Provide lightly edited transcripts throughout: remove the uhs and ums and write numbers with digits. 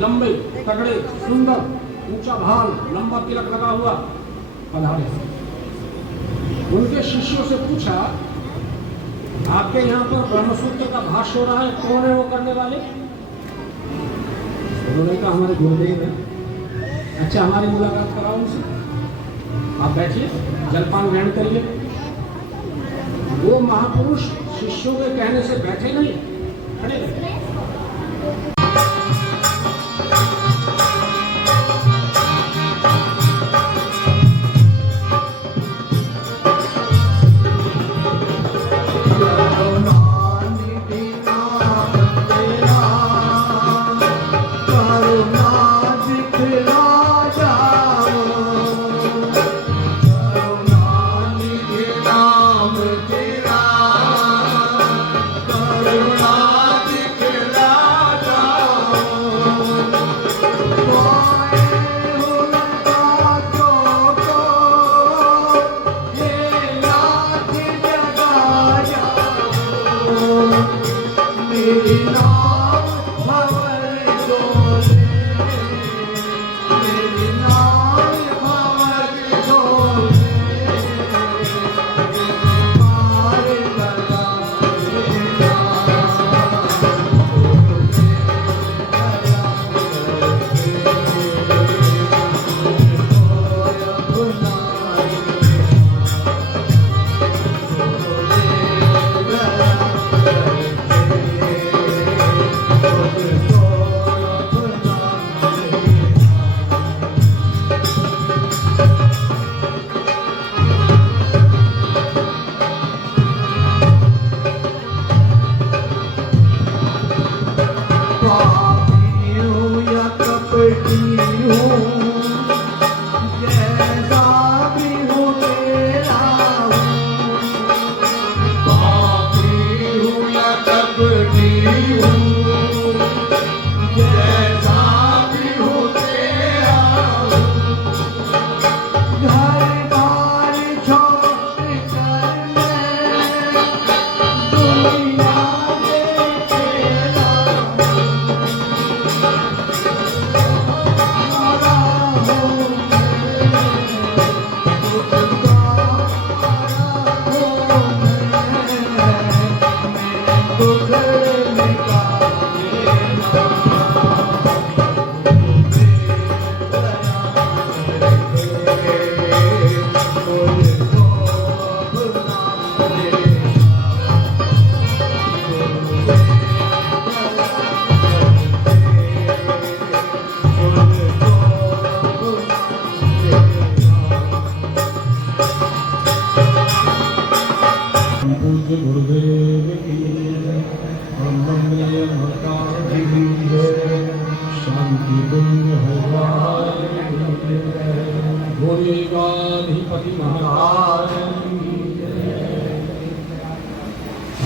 लंबे तगड़े सुंदर ऊंचा भाल लंबा तिलक लगा हुआ पधारे। उनके शिष्यों से पूछा, आपके यहाँ पर ब्रह्मसूत्र का भाष्य हो रहा है, कौन है वो करने वाले? उन्होंने कहा, हमारे गुरुदेव हैं। अच्छा, हमारी मुलाकात कराओ उनसे, आप बैठिए, जलपान ग्रहण करिए। वो महापुरुष शिष्यों के कहने से बैठे नहीं, खड़े रहे।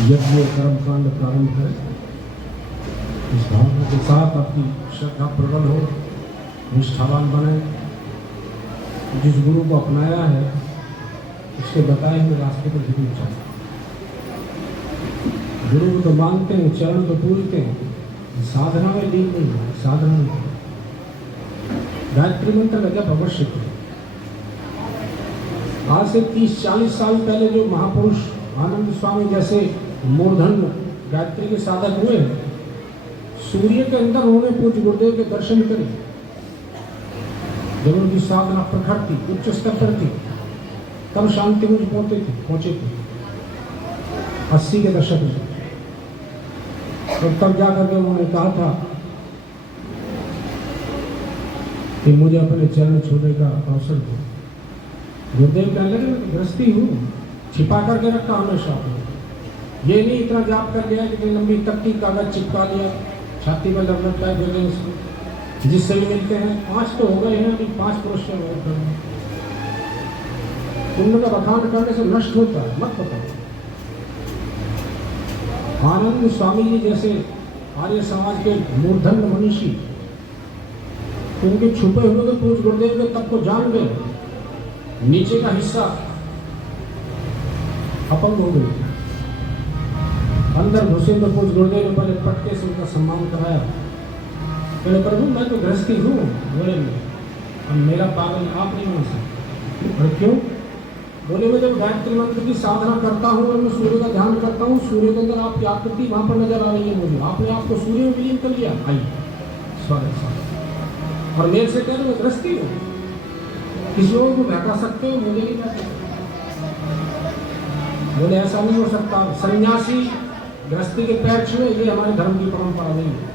यज्ञ कर्मकांड प्रारंभ है। इस भावना के साथ आपकी श्रद्धा प्रबल हो, निष्ठावान बने। जिस गुरु को अपनाया है उसके बताए हुए रास्ते पर जरूर चले। गुरु को तो मानते हैं, चरण तो पूजते हैं, साधना में लीन नहीं है। साधना नहीं, गायत्री मंत्र का जप अवश्य करें। आज से 30-40 साल पहले जो महापुरुष आनंद स्वामी जैसे मूर्धन गायत्री के साधक हुए, सूर्य के अंदर उन्होंने पूज्य गुरुदेव के दर्शन करे। जब उनकी साधना प्रखर थी, उच्च स्तर पर थी, तब शांति मुझ पहुंचे थे 80 के दशक में। और तब जाकर के उन्होंने कहा था कि मुझे अपने चरण छूने का अवसर दो। गुरुदेव कहने लगे, मैं तो गृहस्थी हूँ, छिपा करके रखा हमेशा। ये नहीं इतना जाप कर लिया कि लंबी तख्ती कागज चिपका लिया, छाती में लटकाए दे दें इसको। जिससे भी मिलते हैं 5 तो हो गए हैं, अभी 5 पुरुष से उनका बखान करने से नष्ट होता है, मत बताओ। आनंद स्वामी जी जैसे आर्य समाज के मूर्धन्य मनीषी, उनके छुपे हुए के पूज्य गुरुदेव के तब को जान गए, नीचे का हिस्सा अपंग हो गई। अंदर घुसे तो पूज्य गुरुदेव ने पहले पटके से उनका सम्मान कराया, बोले प्रभु मैं तो गृहस्थी हूँ। बोले अब मेरा पागल आप नहीं बन सकते। और क्यों? बोले मैं जब गायत्री मंत्र की साधना करता हूँ और मैं सूर्य का ध्यान करता हूँ, सूर्य के अंदर आपकी आकृति वहाँ पर नजर आ रही है मुझे, आपने आपको सूर्य में विलीन कर लिया। आई स्वागत। और मेरे से कह रहे मैं गृहस्थी हूँ, किसी और को बहका सकते हो, मुझे नहीं बहका। बोले ऐसा नहीं हो सकता, सन्यासी गृहस्थी के पैर छुए, ये हमारे धर्म की परंपरा नहीं है।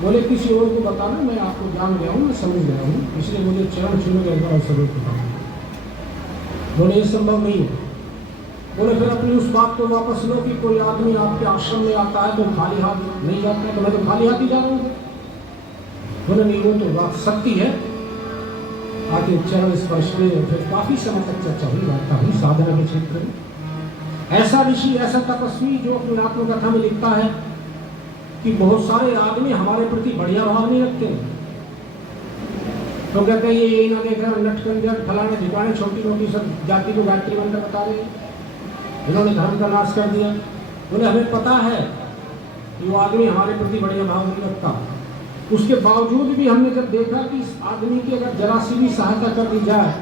बोले किसी और को बताना, मैं आपको जान गया हूँ, मैं समझ गया हूँ, इसलिए मुझे चरण छूने का एक अवसर बताऊँ। बोले ये संभव नहीं है। बोले फिर अपनी उस बात को वापस लो कि कोई आदमी आपके आश्रम में आता है तो खाली हाथ नहीं जाता है, तो मैं तो खाली हाथ ही जा रहा हूँ। बोले नहीं वो तो बात सत्य है। आगे चरण स्पर्श में फिर काफी समय तक चर्चा हुई, वार्ता हुई साधना के क्षेत्र में। ऐसा ऋषि, ऐसा तपस्वी जो अपनी आत्मकथा में लिखता है कि बहुत सारे आदमी हमारे प्रति बढ़िया भाव नहीं रखते, तो कहते हैं ये यही ना देख रहे नटकंजट फलाने ठिकाने छोटी मोटी सब जाति को गायत्री मंत्र बता रहे हैं, इन्होंने धर्म का नाश कर दिया। बोले हमें पता है कि वो आदमी हमारे प्रति बढ़िया भाव नहीं रखता, उसके बावजूद भी हमने जब देखा कि इस आदमी की अगर जरा सी भी सहायता कर दी जाए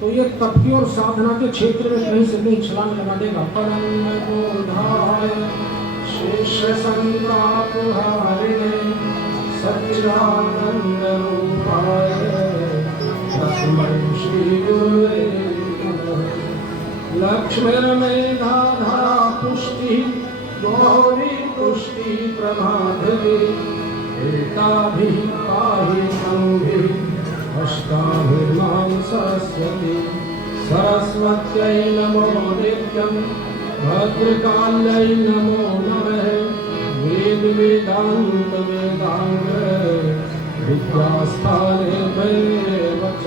तो ये तप की और साधना के क्षेत्र में कहीं से कहीं छलांग लगा देगा। शेष संताप हरिणे सच्चिदानंद रूपाय तस्मै श्री गुरुवे नमः। लक्ष्मीर्मेधाधरा पुष्टि गौरी पुष्टि प्रभाधे एताभिः पाहि तनुभिः अष्टाभिर्मां सरस्वती। सरस्वत्यै नमो नित्यं भद्रकाल्यै नमो नमः। वेद वेदांत वेदांग विद्यास्थाने वैवच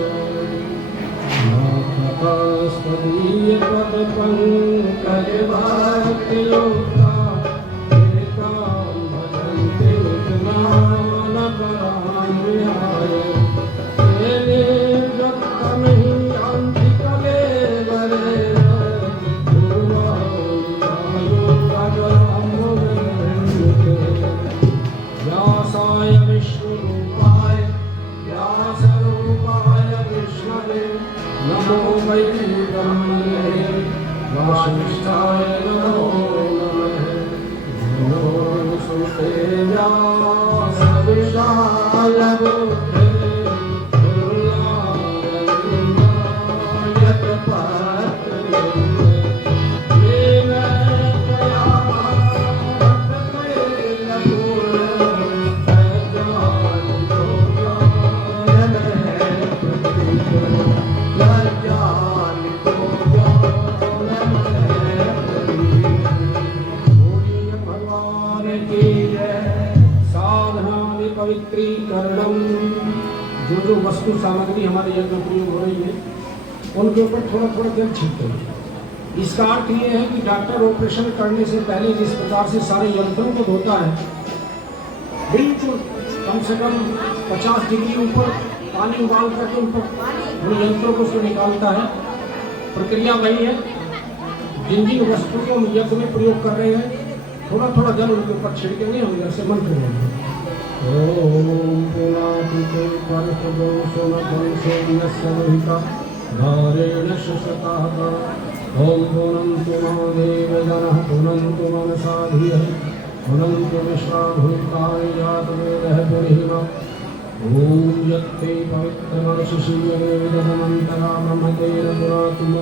नाथपस्पदीय पद पंकज भक्तियोक्ता एकां भजन्ति उत्तमानपरान्विहाय तेने जगतमिहि यान्ति कलेवरेण व्यासाय विष्णुरूपाय व्यासरूपाय विष्णवे नमो वै ब्रह्मणे वासिष्ठाय नमो नमः। नमो सुते व्यासविशाल बुद्धे दुर्गायत पत्रे पवित्रीकरणम। जो वस्तु सामग्री हमारे यज्ञ में प्रयोग हो रही है उनके ऊपर थोड़ा थोड़ा जल छिड़कते हैं। इसका अर्थ ये है कि डॉक्टर ऑपरेशन करने से पहले जिस प्रकार से सारे यंत्रों को धोता है, बिल्कुल कम से कम 50 डिग्री ऊपर पानी उबाल करके उन यंत्रों को उसको निकालता है, प्रक्रिया वही है। जिन जिन वस्तुओं को हम यज्ञ में प्रयोग कर रहे हैं थोड़ा थोड़ा जल उनके ऊपर छिड़केंगे, हम इधर से मंत्र करेंगे। ओम पुनातिके परतगो सोमवंशोन्यस्य लोहिता धारेण शशताः। ओम पुनन्तु मम देवगणः पुनन्तु मनसा धियः पुनन्तु विश्वाभूतानि जातवेदः पुरिहिमा। ओम यत्ते पवित्रमनुशिशीयवेदमन्तरा ब्रह्मतेन पुरातुम।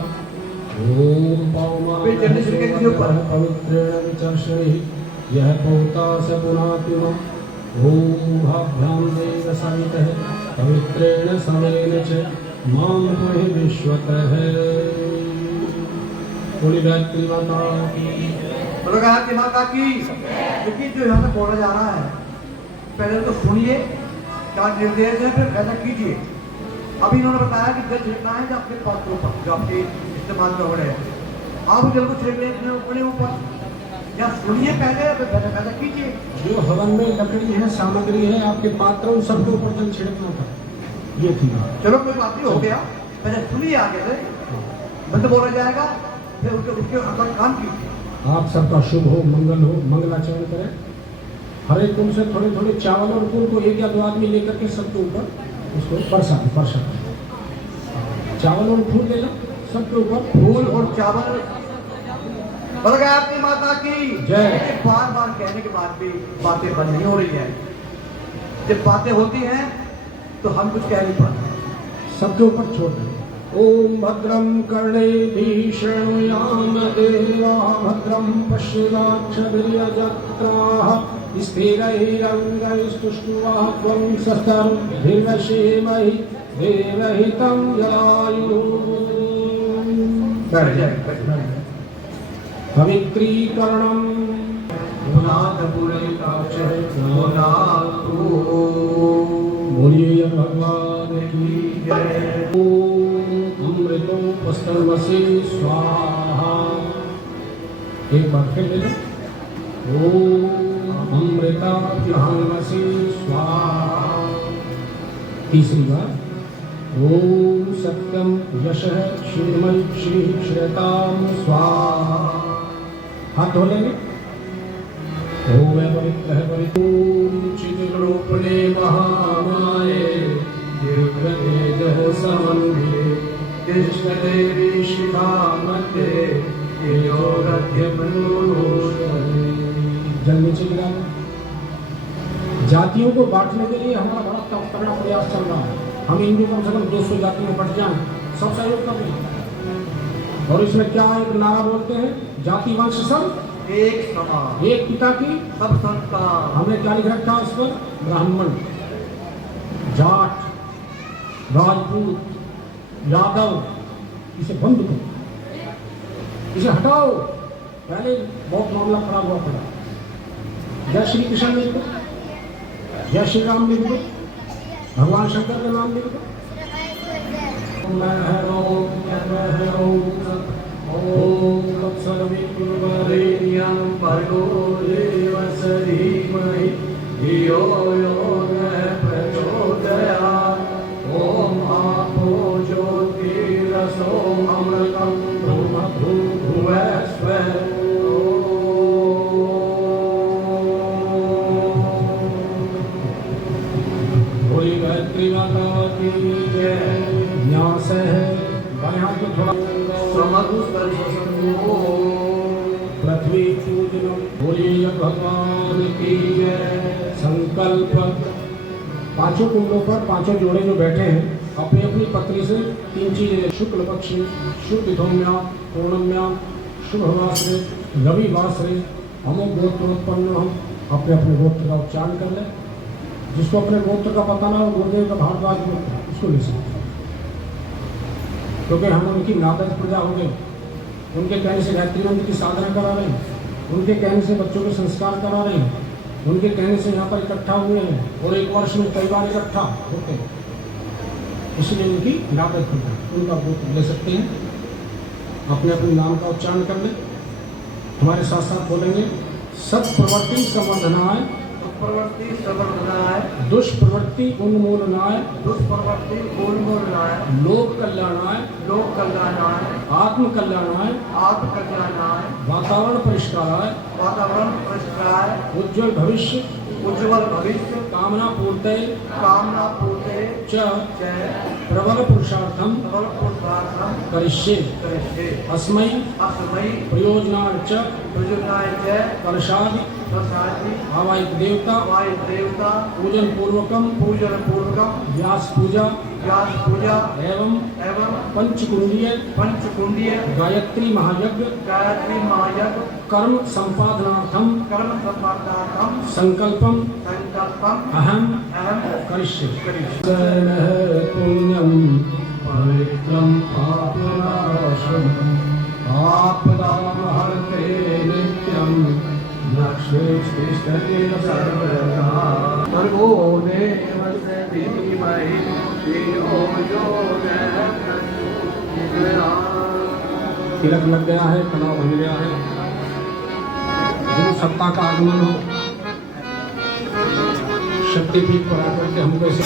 ओम पौमापवित्रेण विचर्षणिः यः पौता स पुनातुम। ओम भाभ्यां देव सवितः पवित्रेण समेन च मां पुहि विश्वतः। बोली गायत्री माता की। बोलो गायत्री माता की। देखिए जो यहाँ पे बोला जा रहा है पहले तो सुनिए क्या निर्देश है, फिर ऐसा कीजिए। अभी इन्होंने बताया कि जल छिड़कना है जो आपके पात्रों पर जो आपके इस्तेमाल में हो रहे हैं, आप जल को छिड़कने अपने ऊपर या सुनिए पहले फिर ऐसा कीजिए। जो हवन में लकड़ी है सामग्री है आपके पात्र उन सबके ऊपर जल छिड़कना था, ये थी बात। चलो कोई बात नहीं, हो गया। पहले सुनिए आगे से मंत्र बोला जाएगा, फिर उसके अंदर काम कीजिए। आप सबका शुभ हो, मंगल हो, मंगलाचरण करें। हर एक कुंड से थोड़े थोड़े चावल और फूल को एक या दो आदमी लेकर के सबके ऊपर उसको बरसा चावल और फूल लेना सबके ऊपर फूल और चावल। बोल गया आपकी माता की जय। बार बार कहने के बाद भी बातें बंद नहीं हो रही है। जब बातें होती हैं तो हम कुछ कह नहीं पाते। सबके ऊपर छोड़ दें। ओम भद्रम कर्णेभिः शृणुयाम देवा भद्रम पश्येमाक्षभिर्यजत्राः स्थिरैरङ्गैस्तुष्टुवाक्वं सस्तरुभिर्वशेमहि देवहितं जलायुः। पवित्रीकरणं बोलिए भगवान की जय। अमृतोपस्तर्वसि स्वाहा। एक बार फिर ले लो। ओम अमृताभ्यामसि स्वाहा। तीसरी बार ओम सत्यम यशः श्रीमय श्री श्रेताम स्वाहा। हाथ धो लेंगे। ओम पवित्र है पवित्र चिद्रूपणे महामाये दिव्यतेजः समन्विते तिष्ठदेवी शिखा मध्ये जल नीचे गिरा। जातियों को बांटने के लिए हमारा बड़ा तगड़ा प्रयास चल रहा है। हम हिंदू कम से कम 200 जातियों में बट जाएं, सब सहयोग कर रहे हैं। और इसमें क्या एक नारा बोलते हैं, जाति वंश सब एक समान, एक पिता की सब संतान। हमने क्या लिख रखा है उस पर, ब्राह्मण, जाट, राजपूत, यादव, इसे बंद करो, इसे हटाओ। पहले बहुत मामला खराब हुआ पड़ा। जय श्री कृष्ण लिख दो, जय श्री राम लिख दो, भगवान शंकर का नाम लिख दो। ओम तत्सवितुर्वरेण्यं भर्गो देवस्य धीमहि धियो यो नः प्रचोदयात्। ओम आपो ज्योतिरसो अमृतं ब्रह्मभूर्भुवः स्वः। बोली गायत्री माता की जय। न्यास है यहाँ पे थोड़ा पृथ्वी पूजनम। बोलिए भगवान की जय। संकल्प। पांचों कुंडों पर पांचों जोड़े जो बैठे हैं अपनी अपनी पत्री से 3 चीजें, शुक्ल पक्ष शुभ धौम्या पूर्णम्या शुभवासरे रविवासरे अमुक गोत्रोत्पन्न। हम अपने अपने गोत्र का उच्चारण कर लें। जिसको अपने गोत्र का पता ना हो, गुरुदेव का भारद्वाज गोत्र उसको ले सकते, क्योंकि हम उनकी नागज प्रजा हो गए। उनके कहने से गायत्री मंत्र की साधना करा रहे हैं, उनके कहने से बच्चों के संस्कार करा रहे हैं, उनके कहने से यहाँ पर इकट्ठा हुए हैं और एक वर्ष में कई बार इकट्ठा होते हैं। इसलिए उनकी नागज प्रजा, उनका गोत्र ले सकते हैं। अपने अपने नाम का उच्चारण कर लें। हमारे साथ साथ बोलेंगे, सत्प्रवृत्ति संवर्धनाय, प्रवृत्ति संवर्धनाय, दुष्प्रवृत्ति उन्मूलनाय, दुष्प्रवृत्ति उन्मूलनाय, लोक कल्याणाय, लोक कल्याणाय, आत्म कल्याणाय, आत्म कल्याणाय, वातावरण परिष्काराय, वातावरण परिष्काराय, उज्ज्वल भविष्य, उज्ज्वल भविष्य, कामना पूर्तये, कामना पूर्तये च च प्रबल पुरुषार्थम प्रबल पुरुषार्थम करिष्ये। करिष्ये। अस्मै अस्मै प्रयोजनाय च प्रयोजनाय च कलशादि प्रसादि आवाहित देवता वायु देवता पूजन पूर्वकम पूजन पूर्वकम व्यास पूजा व्यास पूजा एवं पंचकुंडीय पंचकुंडीय गायत्री महायज्ञ गायत्री महायज्ञ कर्म संपादनार्थम कर्म संपादनार्थम संकल्पम संकल्पम अहम अहम करिष्ये। करिष्ये। पुण्यम पवित्रम पापनाशम आपदामहर्ते नित्यम लक्ष्मीष्टिष्ठते सर्वदा। भर्गो देवस्य धीमहि धियो यो नः प्रचोदयात्। तिलक लग गया है, तनाव बन गया है। गुरु सत्ता का आगमन हो, शक्तिपीठ पर आकर के हमको ऐसे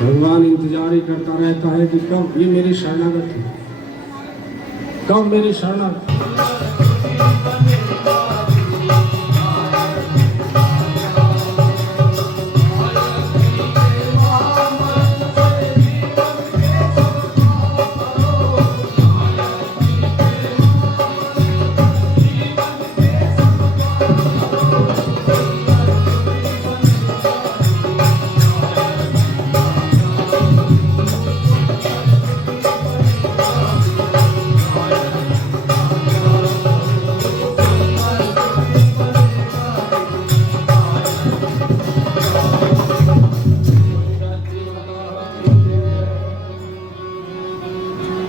भगवान इंतजार ही करता रहता है कि कब ये मेरी शरणागत है, कब मेरी शरणागत।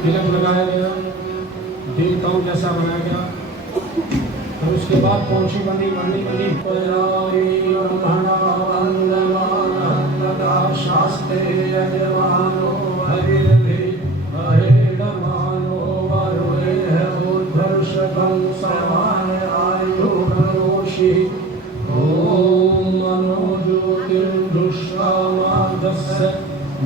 तिलक लगाया गया, देवताओं जैसा बनाया गया, और उसके बाद कौन सी बनी शास्त्रे यजमानो हरेडमानो वरुणेर्भूर्धर्षकं समाय आयु प्रणोषि ॐ मनो ज्योतिर्दुष्टामाजस्य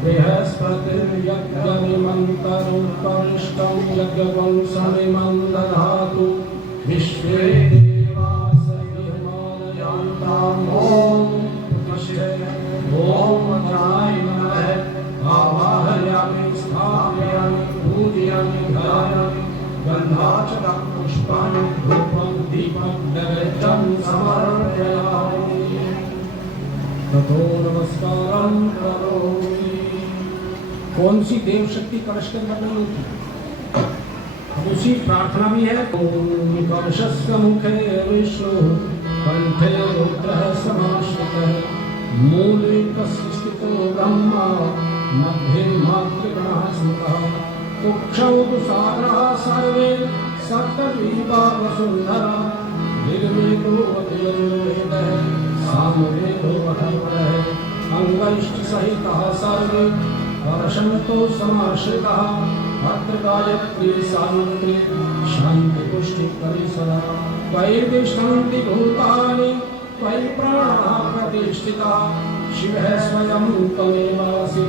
बृहस्पतिर्यज्ञमिमन्तरुपरिष्टं यज्ञवंशमिमं दधातु विश्वे देवास हिमालयान्ताम् ॐ प्रतिष्ठे ॐ मन्त्राय नमः आवाहयामि स्थापयामि पूजयामि धारयामि गन्धाक्षतं पुष्पाणि धूपं दीपं नैवेद्यं समर्पयामि ततो नमस्कारं करोमि। कौन सी देव शक्ति कलश के अंदर नहीं होती, अब उसी प्रार्थना भी है। ओम कलशस्य मुखे विष्णु कंठे रुद्रः समाश्रितः मूले तस्य स्थितो ब्रह्मा मध्ये मातृगणः स्मृतः कुक्षौ तु सारः सर्वे सप्तद्वीपा वसुन्धरा निर्वेदो अध्ययनवेदः सामवेदो अधर्वणः अंगैश्च सहितः सर्वे वर्षन्तो समाश्रितः अत्र गायत्री सावित्री शान्ति पुष्टि करि सदा त्वयि तिष्ठन्ति भूतानि त्वयि प्राणः प्रतिष्ठितः शिवः स्वयं त्वमेवासि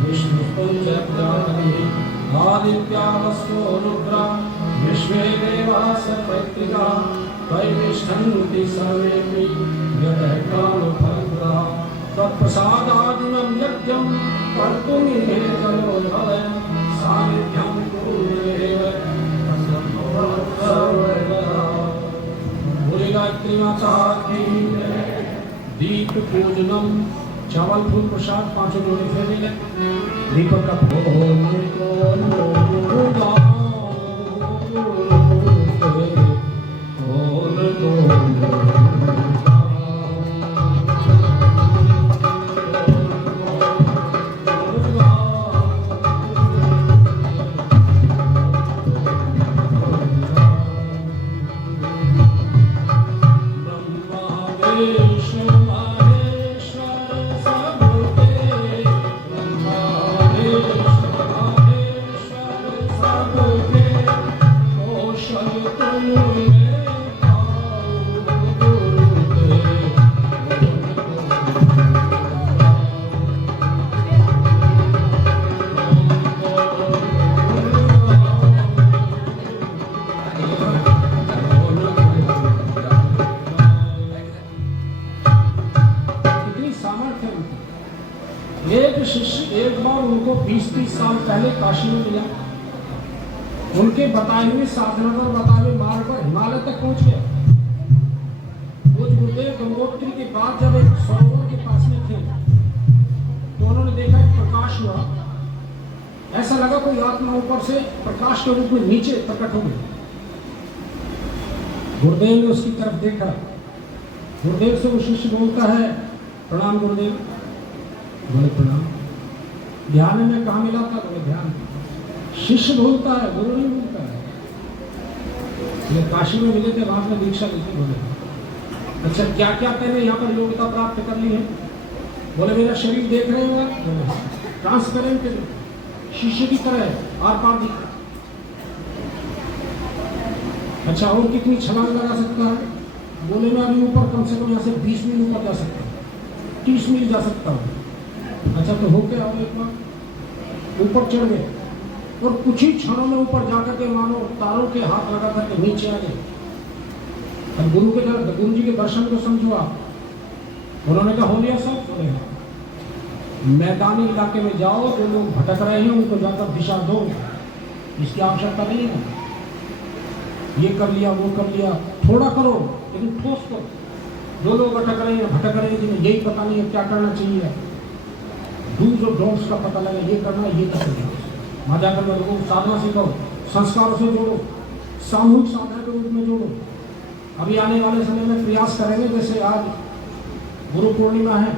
विष्णुः च प्रजापतिः आदित्या वसवो रुद्रा विश्वे देवाः सपत्निकाः त्वयि तिष्ठन्ति सर्वेऽपि यतः कामफलप्रदाः तत्प्रसादादिमं यज्ञं कर्तुमिहे जलोद्भव सानिध्यं कुरुदेव सर्वदा। भूरि गायत्री माता की दीप पूजनम चावल फूल प्रसाद पांचों लोटे फेरेंगे दीपक का एक बार उनको 20-30 साल पहले काशी में मिला, उनके बताए हुए साधना पर बताए हुए मार्ग पर हिमालय तक पहुंच गया। कुछ गुरुदेव गंगोत्री के बाद जब एक सरोवर के पास में थे तो उन्होंने देखा एक प्रकाश हुआ, ऐसा लगा कोई आत्मा ऊपर से प्रकाश के रूप में नीचे प्रकट हो गई। गुरुदेव ने उसकी तरफ देखा, गुरुदेव से वो शिष्य बोलता है, प्रणाम गुरुदेव। बोले प्रणाम। ध्यान में कहा मिला था? बोले ध्यान। शिष्य बोलता है, गुरु नहीं बोलता है। ये काशी में मिले थे, वहां में दीक्षा लेते। बोले अच्छा क्या क्या तेने यहाँ पर योग्यता प्राप्त कर ली है? बोले मेरा शरीर देख रहे हो आप? बोले ट्रांसपेरेंट शीशे की तरह है, आर पार दिख रहा। अच्छा और कितनी छलांग लगा सकता है? बोले मैं अभी ऊपर कम से कम यहाँ से 20 मील ऊपर जा सकता हूँ, 30 मील जा सकता हूँ। अच्छा तो हो क्या? एक बार ऊपर चढ़ गए और कुछ ही क्षणों में ऊपर जाकर के मानो तारों के हाथ लगा करके नीचे आ गए। अब गुरु जी के दर्शन को समझो आप। उन्होंने कहा हो लिया सब? बोले मैदानी इलाके में जाओ, जो लोग भटक रहे हैं उनको जाकर दिशा दो, इसकी आवश्यकता नहीं है। ये कर लिया वो कर लिया, थोड़ा करो लेकिन ठोस करो। जो लोग भटक रहे हैं जिन्हें यही पता नहीं है क्या करना चाहिए, डूज और डोंट्स का पता लगा, ये करना ये करना। वहाँ जाकर मैं लोगों को साधना सिखाओ, संस्कारों से जोड़ो, सामूहिक साधना के रूप में जोड़ो। अभी आने वाले समय में प्रयास करेंगे, जैसे आज गुरु पूर्णिमा है,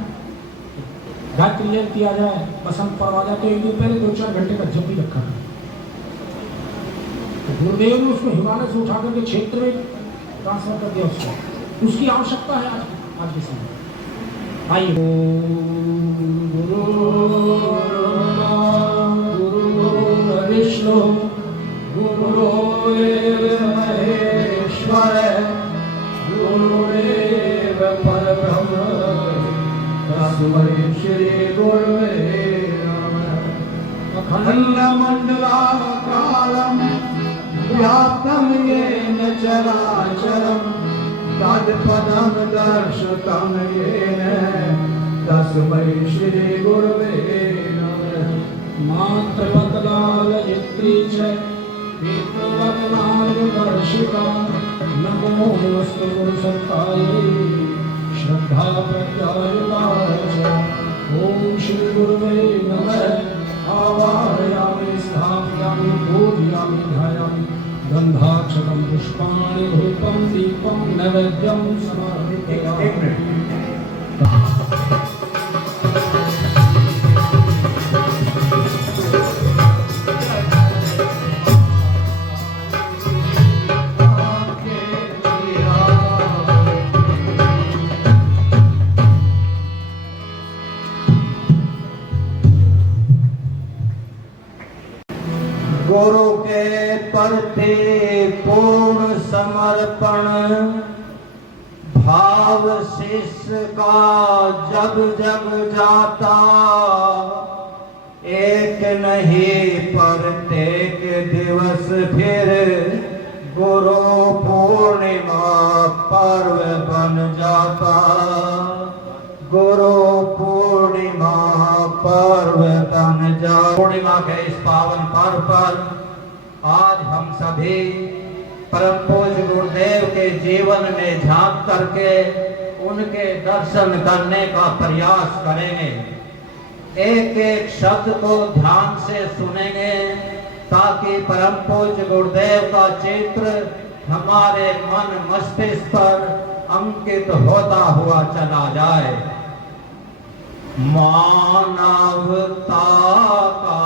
गायत्री जयंती आ जाए, बसंत पर्व आ जाए, तो एक दिन पहले 2-4 घंटे का जप भी रखा है। तो गुरुदेव ने उसको हिमालय से उठा करके क्षेत्र में ट्रांसफर कर दिया उसको। उसकी आवश्यकता है आज के समय। आइए गुरु विष्णु गुरु महेश्वर गुरुदेव परब्रह्म तस्मै श्री गुरुवे नमः। अखंड मंडलाकारं व्याप्तं येन चराचरं तत्पदं दर्शितं येन तस्मै श्री गुरुवे नमः। मातृवदनालयित्री च पितृवदनानुदर्शिता नमोऽस्तु गुरुसत्तायै श्रद्धा प्रज्ञायुता च। ॐ श्री गुरुवे नमः। आवाहयामि स्थापयामि पूजयामि ध्यायामि गन्धाक्षतं पुष्पाणि धूपं दीपं नैवेद्यं समर्पयामि। गुरु के प्रति पूर्ण समर्पण भाव शिष्य का जब जब जाता, एक नहीं प्रत्येक दिवस फिर गुरु पूर्णिमा पर्व बन जाता। गुरु पूर्णिमा पर्व बन जा। पूर्णिमा के इस पावन पर्व पर आज हम सभी परम पूज्य गुरुदेव के जीवन में झांक करके उनके दर्शन करने का प्रयास करेंगे। एक एक शब्द को ध्यान से सुनेंगे ताकि परम पूज्य गुरुदेव का चित्र हमारे मन मस्तिष्क पर अंकित होता हुआ चला जाए। मानवता का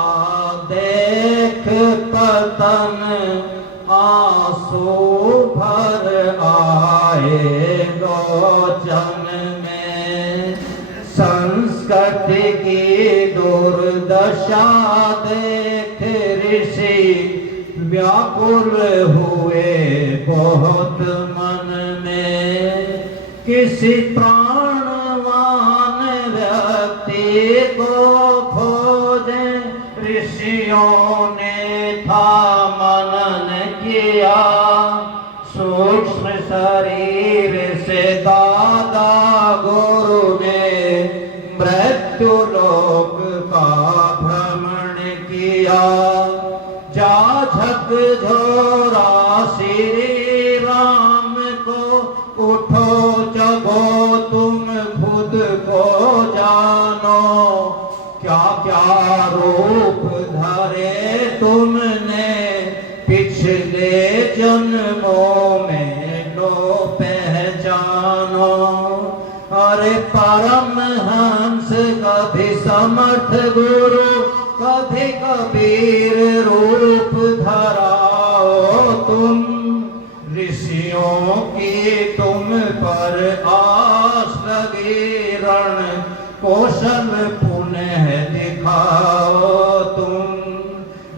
देख पतन आंसू भर आए लोचन में, संस्कृति की दुर्दशा देख ऋषि व्याकुल हुए बहुत मन में। किसी प्राणवान व्यक्ति को खोजे ऋषियों ने था मनन किया, सूक्ष्म शरीर से दादा गुरु ने मृत्यु लोक का किया। जा झकझोरा श्री राम को, उठो जगो तुम खुद को जानो। क्या क्या रूप धरे तुमने पिछले जन्मों में लो पहचानो। अरे परमहंस कभी समर्थ गुरु, कभी कबीर रूप धराओ तुम। ऋषियों की तुम पर आस लगी, रण कौशल पुनः दिखाओ तुम।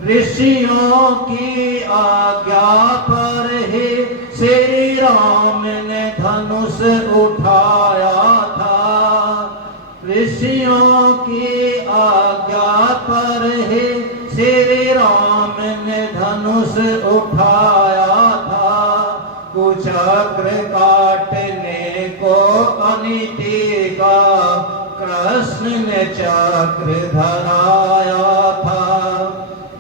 ऋषियों की आज्ञा पर ही श्री राम ने धनुष उठाया था। ऋषियों की आज्ञा पर ही श्री राम ने धनुष उठाया था। कुचक्र काटने को अनिति का कृष्ण ने चक्र धराया था।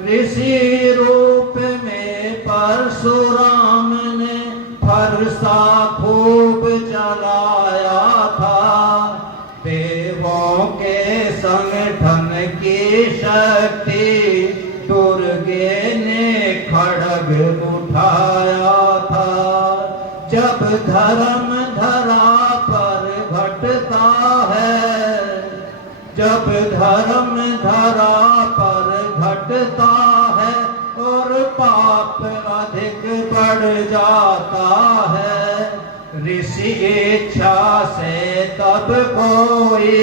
ऋषि रूप में परशुराम ने फरसा खूब चलाया था। देवों के संगठन की शक्ति दुर्गे ने खड्ग उठाया था। जब धर्म धरा पर घटता है, जब धर्म धरा पर घटता है और पाप अधिक बढ़ जाता है। ऋषि इच्छा से तब कोई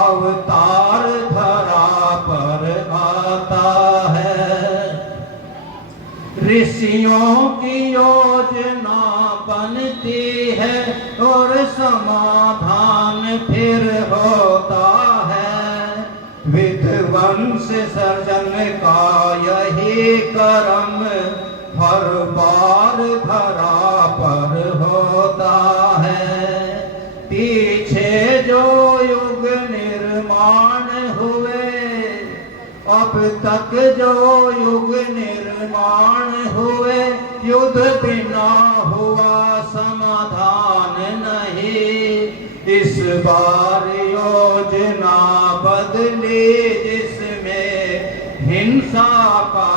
अवतार धरा पर आता है। ऋषियों की योजना बनती है और समाधान फिर होता है। विध्वंस सर्जन का यही कर्म हर बार धरा पर होता है। पीछे जो युग निर्माण हुए, अब तक जो युग निर्माण हुए, युद्ध बिना हुआ समाधान नहीं। इस बार योजना बदली जिसमें हिंसा का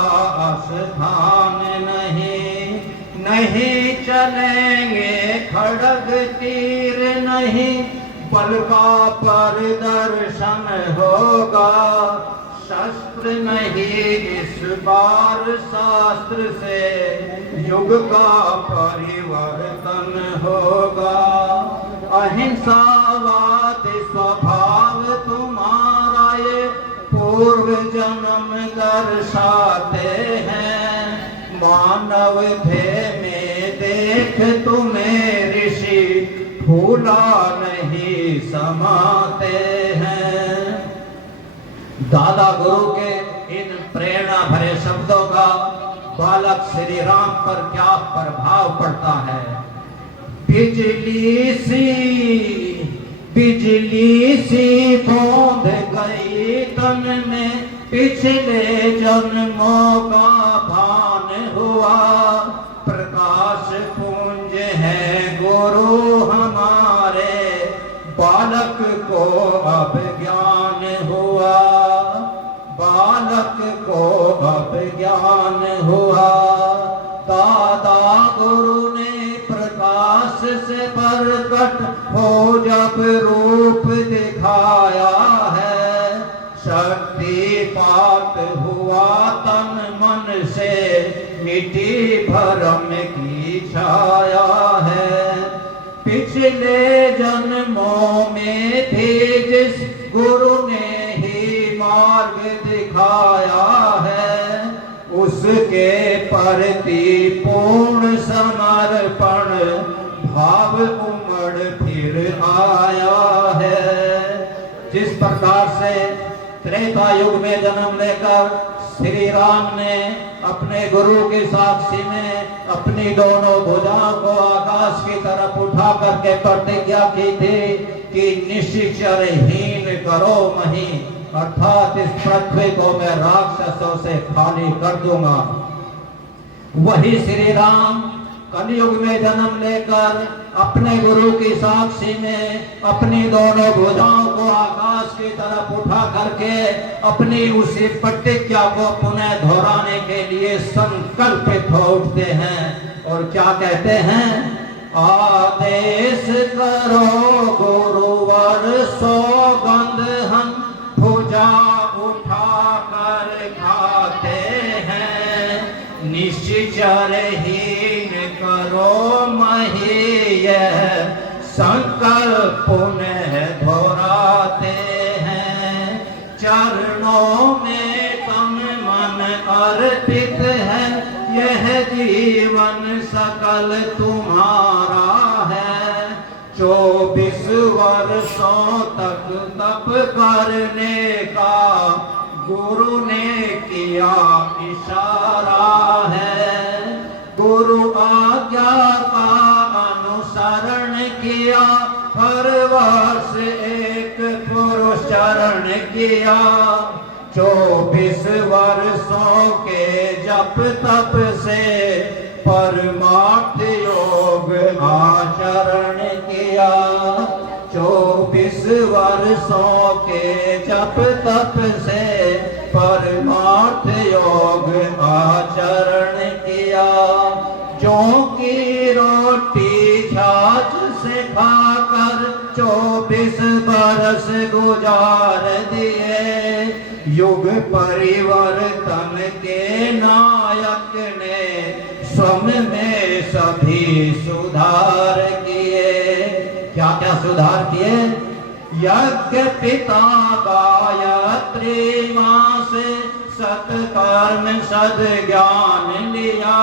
स्थान नहीं। नहीं चलेंगे खड्ग तीर, नहीं बल का प्रदर्शन होगा। शस्त्र नहीं इस बार शास्त्र से युग का परिवर्तन होगा। अहिंसावाद स्वभाव तुम्हारा ये पूर्व जन्म दर्शाते हैं। मानव ध्येय में देख तुम्हें ऋषि फूला नहीं समाते हैं। दादा गुरु के इन प्रेरणा भरे शब्दों का बालक श्री राम पर क्या प्रभाव पड़ता है। बिजली सी बूंद गई तन में, पिछले जन्मों का भान हुआ। प्रकाश पुंज है गुरु हमारे, बालक को अब ज्ञान हुआ। बालक को अब ज्ञान हुआ। दादा गुरु ने प्रकाश से प्रकट हो जब रूप दिखाया है। शक्ति पात हुआ तन मन से, मिट्टी भरम की छाया है। पिछले जन्मों में भी जिस गुरु ने ही मार्ग दिखाया है, उसके प्रति पूर्ण समर्पण भाव उमड़ फिर आया है। जिस प्रकार से त्रेता युग में जन्म लेकर श्री राम ने अपने गुरु की साक्षी में अपनी दोनों भुजाओं को आकाश की तरफ उठा करके प्रतिज्ञा की थी कि निश्चरहीन करो मही, अर्थात इस पृथ्वी को मैं राक्षसों से खाली कर दूंगा। वही श्री राम कलयुग में जन्म लेकर अपने गुरु की साक्षी में अपनी दोनों भुजाओं को आकाश की तरफ उठा करके अपनी उसी प्रतिज्ञा को पुनः दोहराने के लिए संकल्पित हो उठते हैं और क्या कहते हैं, आदेश करो गुरुवर सौगंध हम भुजा उठा कर खाते हैं, निश्चरहीन करो महीय संकल्प पुनः दोहराते हैं, चरणों में तम मन अर्पित है, यह जीवन सकल तुम्हारा है, 24 वर्षों तक तप करने का गुरु ने किया इशारा है, गुरु आज्ञा का अनुसरण किया, हर वर्ष एक पुरुष चरण किया, 24 वर्षों के जप तप से परमार्थ योग आचरण किया, 24 वर्षों के जप तप से परमार्थ योग आचरण किया, जो की रोटी छाछ से खाकर 24 बरस गुजार दिए, युग परिवर्तन के नायक ने स्वयं में सभी सुधार किए। क्या क्या सुधार किए, यज्ञ पिता गायत्री मां से सत्कर्म सद ज्ञान लिया,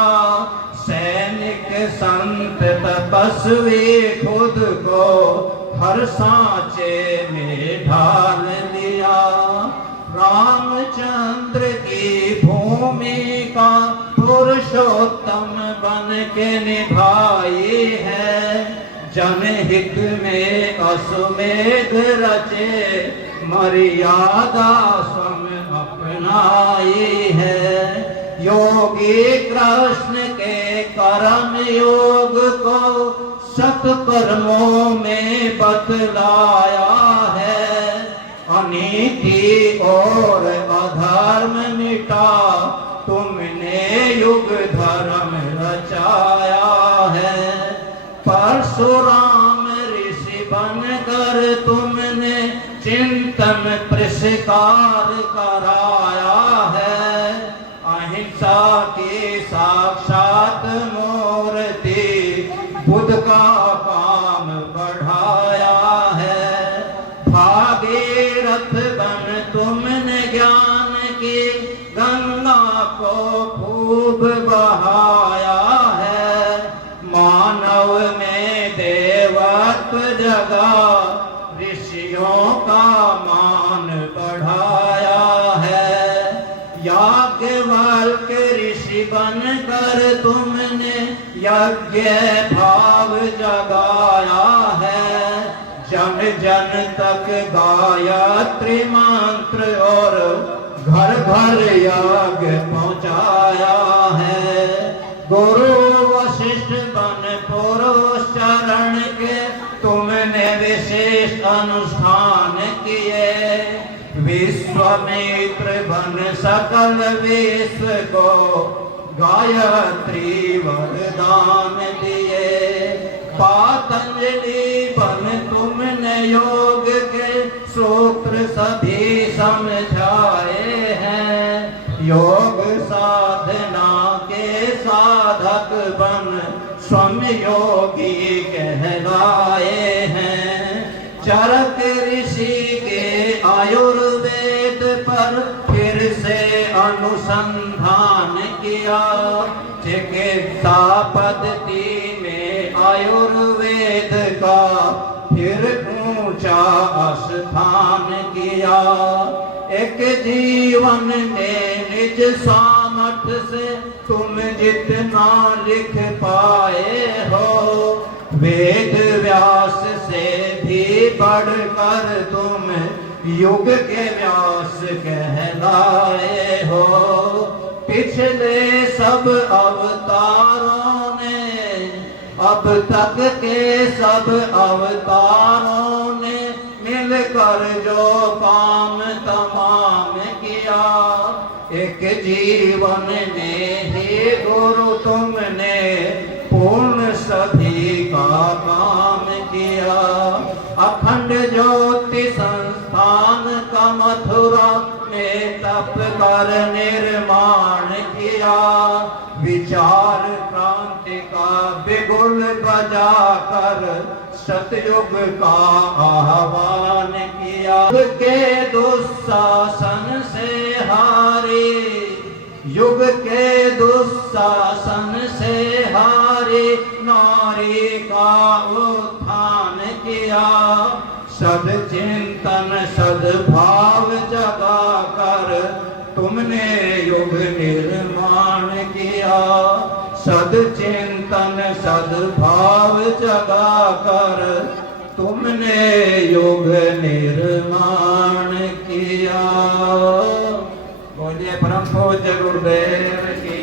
सैनिक संत तपस्वी खुद को हर सांचे में ढाल लिया, रामचंद्र की भूमिका पुरुषोत्तम बन के निभाई है, जनहित में अश्वमेध रचे मर्यादा स्वयं अपनाई है, योगी कृष्ण के कर्म योग को सत्कर्मों में बतलाया है, अनीति और अधर्म मिटा तुमने युग धर्म रचाया है, परशुराम ऋषि बनकर तुमने चिंतन प्रसार कराया है, अहिंसा की साक्षात मूर्ति बुद्ध का काम बढ़ाया है, भागीरथ बन तुमने ज्ञान की गंगा को खूब बहाया है, मानव में देवत्व जगा ऋषियों का मान बढ़ाया है, याज्ञवल्क ऋषि बनकर तुमने यज्ञ भाव जगाया है, जन जन तक गायत्री मंत्र और घर घर यज्ञ पहुंचाया है, गुरु वशिष्ठ बन पुरुष चरण के तुमने विशेष अनुष्ठान किए, विश्वामित्र बन सकल विश्व को गायत्री वरदान दिए, पातंजलि बन तुमने योग के सूत्र सभी समझाए हैं, योग साधना के साधक बन स्वयं योगी कहलाए हैं, चरक ऋषि के आयुर्वेद पर फिर से अनुसंधान किया, चिकित्सा पद्धति में आयुर्वेद का फिर ऊंचा स्थान किया, एक जीवन में निज सामर्थ्य से तुम जितना लिख पाए हो, वेद व्यास से भी बढ़कर तुम युग के व्यास कहलाए हो। पिछले सब अवतारों ने, अब तक के सब अवतारों ने मिलकर जो काम तमाम किया, एक जीवन में ही गुरु तुमने पूर्ण सभी का काम किया। अखंड ज्योति संस्थान का मथुरा में तप कर निर्माण किया। विचार क्रांति का बिगुल बजाकर सतयुग का आह्वान किया। युग के दुशासन से हारे, युग के दुशासन से हारे नारी का उत्थान किया। सदचिंतन सद्भाव जगा कर तुमने युग निर्माण किया। सदचिंतन सद्भाव जगा कर तुमने युग निर्माण किया। बोलिए परम पूज्य गुरुदेव की।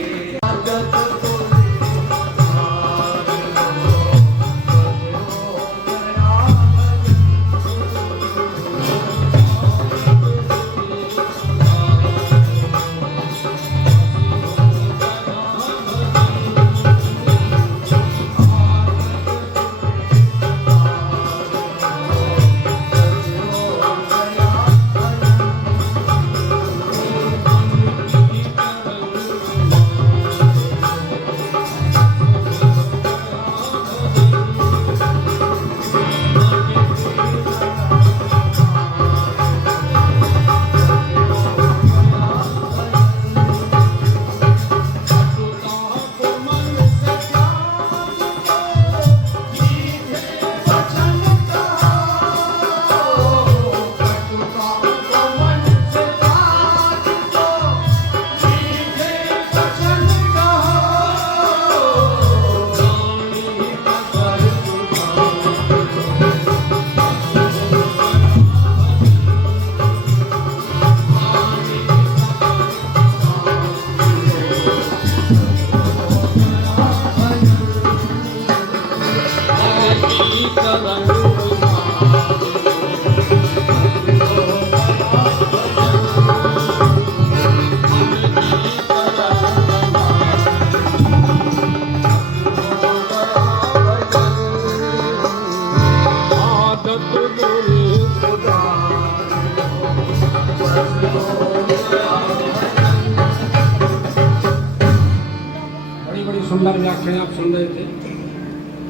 बड़ी बड़ी सुंदर व्याख्याएं आप सुन रहे थे।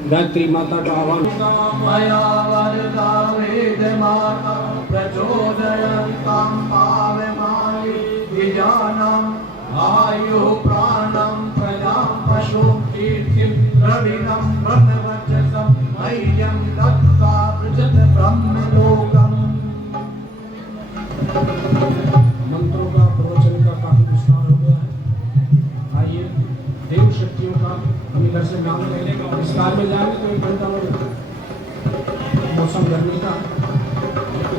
गायत्री माता का आह्वान। मया वरदा वेद माता प्रचोदयन्तां पावमानि विजानां आयु प्राणं प्रजां पशुं कीर्तिं द्रविणं ब्रह्मवचसं मह्यं दत्त्वा पृजत ब्रह्मलोकम्। मंत्रों का प्रवचन का काफी विस्तार हो गया है। आइए देव शक्तियों का हम इधर से नाम लेने का विस्तार में जाएंगे तो 1 घंटा लगेगा। मौसम गर्मी का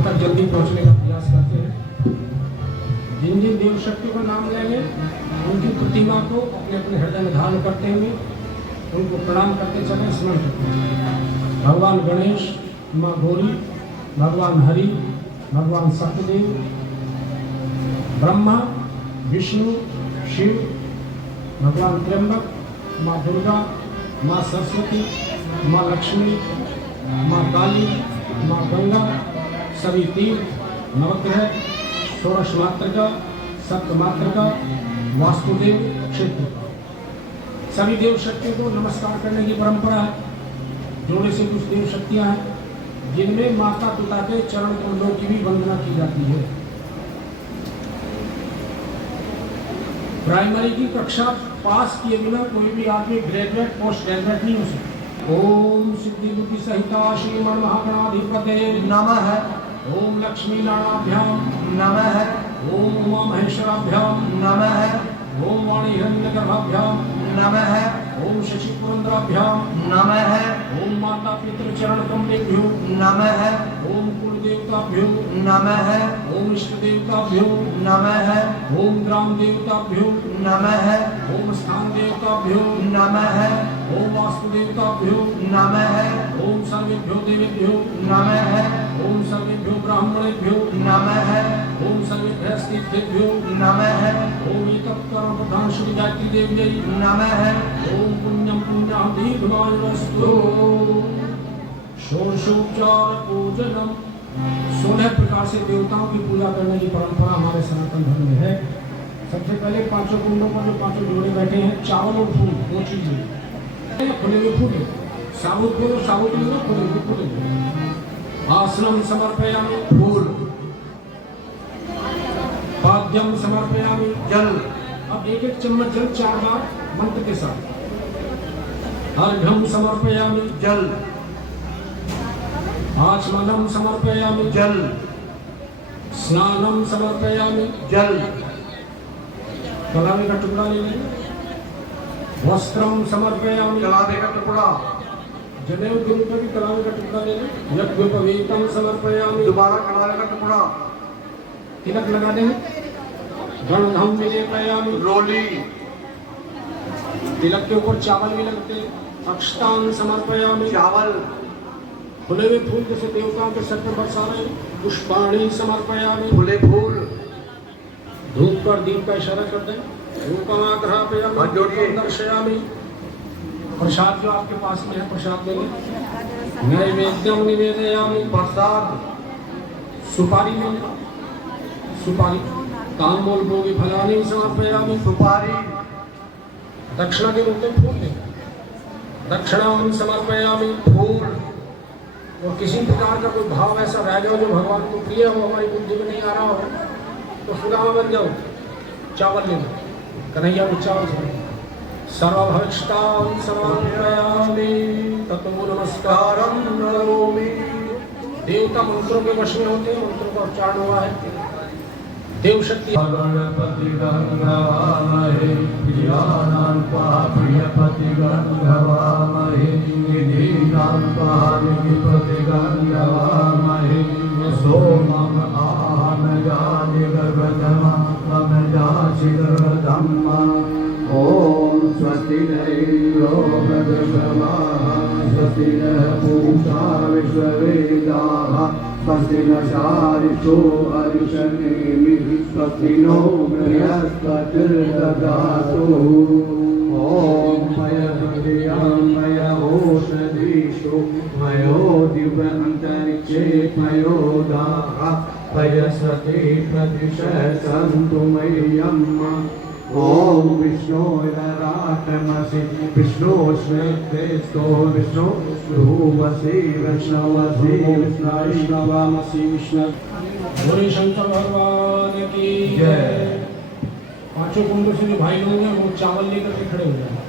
तक जल्दी पहुंचने का प्रयास करते हैं। जिन जिन देव शक्तियों का नाम लेंगे उनकी प्रतिमा को अपने अपने हृदय में धारण करते हुए उनको प्रणाम करते चले, स्मरण करते हैं। भगवान गणेश, माँ गौरी, भगवान हरि, भगवान सत्यदेव, ब्रह्मा, विष्णु, शिव, भगवान त्र्यंबक, माँ दुर्गा, माँ सरस्वती, माँ लक्ष्मी, माँ काली, माँ गंगा, सभी तीर्थ, नवग्रह, षोडश मातृका, सप्त मातृका, वास्तुदेव, क्षेत्र, सभी देव शक्तियों को नमस्कार करने की परंपरा है। जोड़े से कुछ देव शक्तियाँ हैं जिनमें माता पिता के चरण कमलों की भी वंदना की जाती है। प्राइमरी की कक्षा पास किए बिना कोई भी आदमी ग्रेजुएट पोस्ट ग्रेजुएट नहीं हो सकता। ओम सिद्धि बुद्धि सहिता श्रीमन महागणाधिपते नमः। ओम लक्ष्मी नाराभ्याम नमः। ओम उमा महेश्वराभ्याम नमः। ओम वाणी हिरण्यगर्भाभ्याम नमः। ओम शशि पुरंदराभ्याम नमः। ओम माता पितृ चरण कमलेभ्यो नमः। ओम कुल देवताभ्यो नमः। ओम इष्ट देवताभ्यो नमः। ओम ग्राम देवताभ्यो नमः। ओम स्थान देवताभ्यो नमः। ओम वास्तु देवताभ्यो नमः। ओम सर्वेभ्यो देवेभ्यो नमः। ओम सर्वेभ्यो ब्राह्मणेभ्यो नमः। ओम सर्वेभ्यः स्त्रीभ्यो नमः। ओम एकत्कर्म प्रधान श्री गायत्री देवी जय नमः। ओम पुण्यम पुण्यम दीर्घमायुरस्तु। षोडशोपचार पूजनम। 16 प्रकार से देवताओं की पूजा करने की परंपरा हमारे सनातन धर्म में है। सबसे पहले पांचों कुंडों पर जो पांचों जोड़े बैठे हैं, चावल और फूल, दो चीजें खुले हुए फूल, साबुत फूल और साबुत नहीं, खुले हुए फूल। आसनम समर्पयामि, फूल। पाद्यम समर्पयामि, जल। अब एक एक चम्मच जल 4 बार मंत्र के साथ। अर्घ्यम समर्पयामि, जल। आचमनम समर्पयामि, जल। स्नानम समर्पयामि, जल। कलावे का टुकड़ा ले लें। वस्त्रम समर्पयामि, कलावे का टुकड़ा। जनेऊ के रूप में भी कलावे का टुकड़ा ले लें। यज्ञोपवीतम समर्पयामि, दोबारा कलावे का टुकड़ा। तिलक लगा दें। गणधम विलेपयामि, रोली। तिलक के ऊपर चावल भी लगते हैं। अक्षतान समर्पयामि, चावल। खुले हुए फूल जैसे देवताओं के सर पर बरसा रहे हैं। पुष्पाणि समर्पयामि, फूले फूल। धूप पर दीप का इशारा कर दें। धूपमाग्रहापयामि, हाथ जोड़िए। दर्शयामि। प्रसाद जो आपके पास में है, प्रसाद ले लें। नैवेद्यम निवेदयामि, प्रसाद। सुपारी ले लें। सुपारी। तांबूल भोगी फलानि समर्पयामि, सुपारी। दक्षिणा के रूप में फूल लें। दक्षिणाम समर्पयामि, फूल। और किसी प्रकार का कोई भाव ऐसा रह जाओ जो भगवान को प्रिय हो, हमारी बुद्धि में नहीं आ रहा हो, तो सुदामा बन जाओ, चावल ले लो। कन्हैया को चावल से सर्वभक्षतां समर्पयामि, ततो नमस्कारं करोमि। देवता मंत्रों के वश में होते हैं, मंत्रों का उच्चारण हुआ है। देव शक्ति गणपति गंधवामहे प्रियानां प्रियपति गंधवामहे निधीनां निधिपति गंधवामहे सोमं आहम जानि गर्भधमं जासि गर्भधम्मा। ओम स्वस्ति न इंद्रो वृद्धश्रवाः स्वस्ति नः पूषा विश्ववेदाः स्वस्ति नशारिषो हरिषनेमिः स्वस्ति नो बृहस्पतिर्दधातु। ॐ मयहृदयं मयौषधीषु मयो दिव्यान्तरिक्षे मयोदाः पयस्वते प्रतिशतन्तु मह्यम्। ओम विष्णोराटमसि विष्णुश्रेष्ठो विष्णु ध्रुवसि वैष्णवसि वैष्णवामसि विष्णु। गौरी शंकर भगवान की जय। पांचों कुंडों से जो भाई लोग हैं वो चावल लेकर के खड़े हो जाए।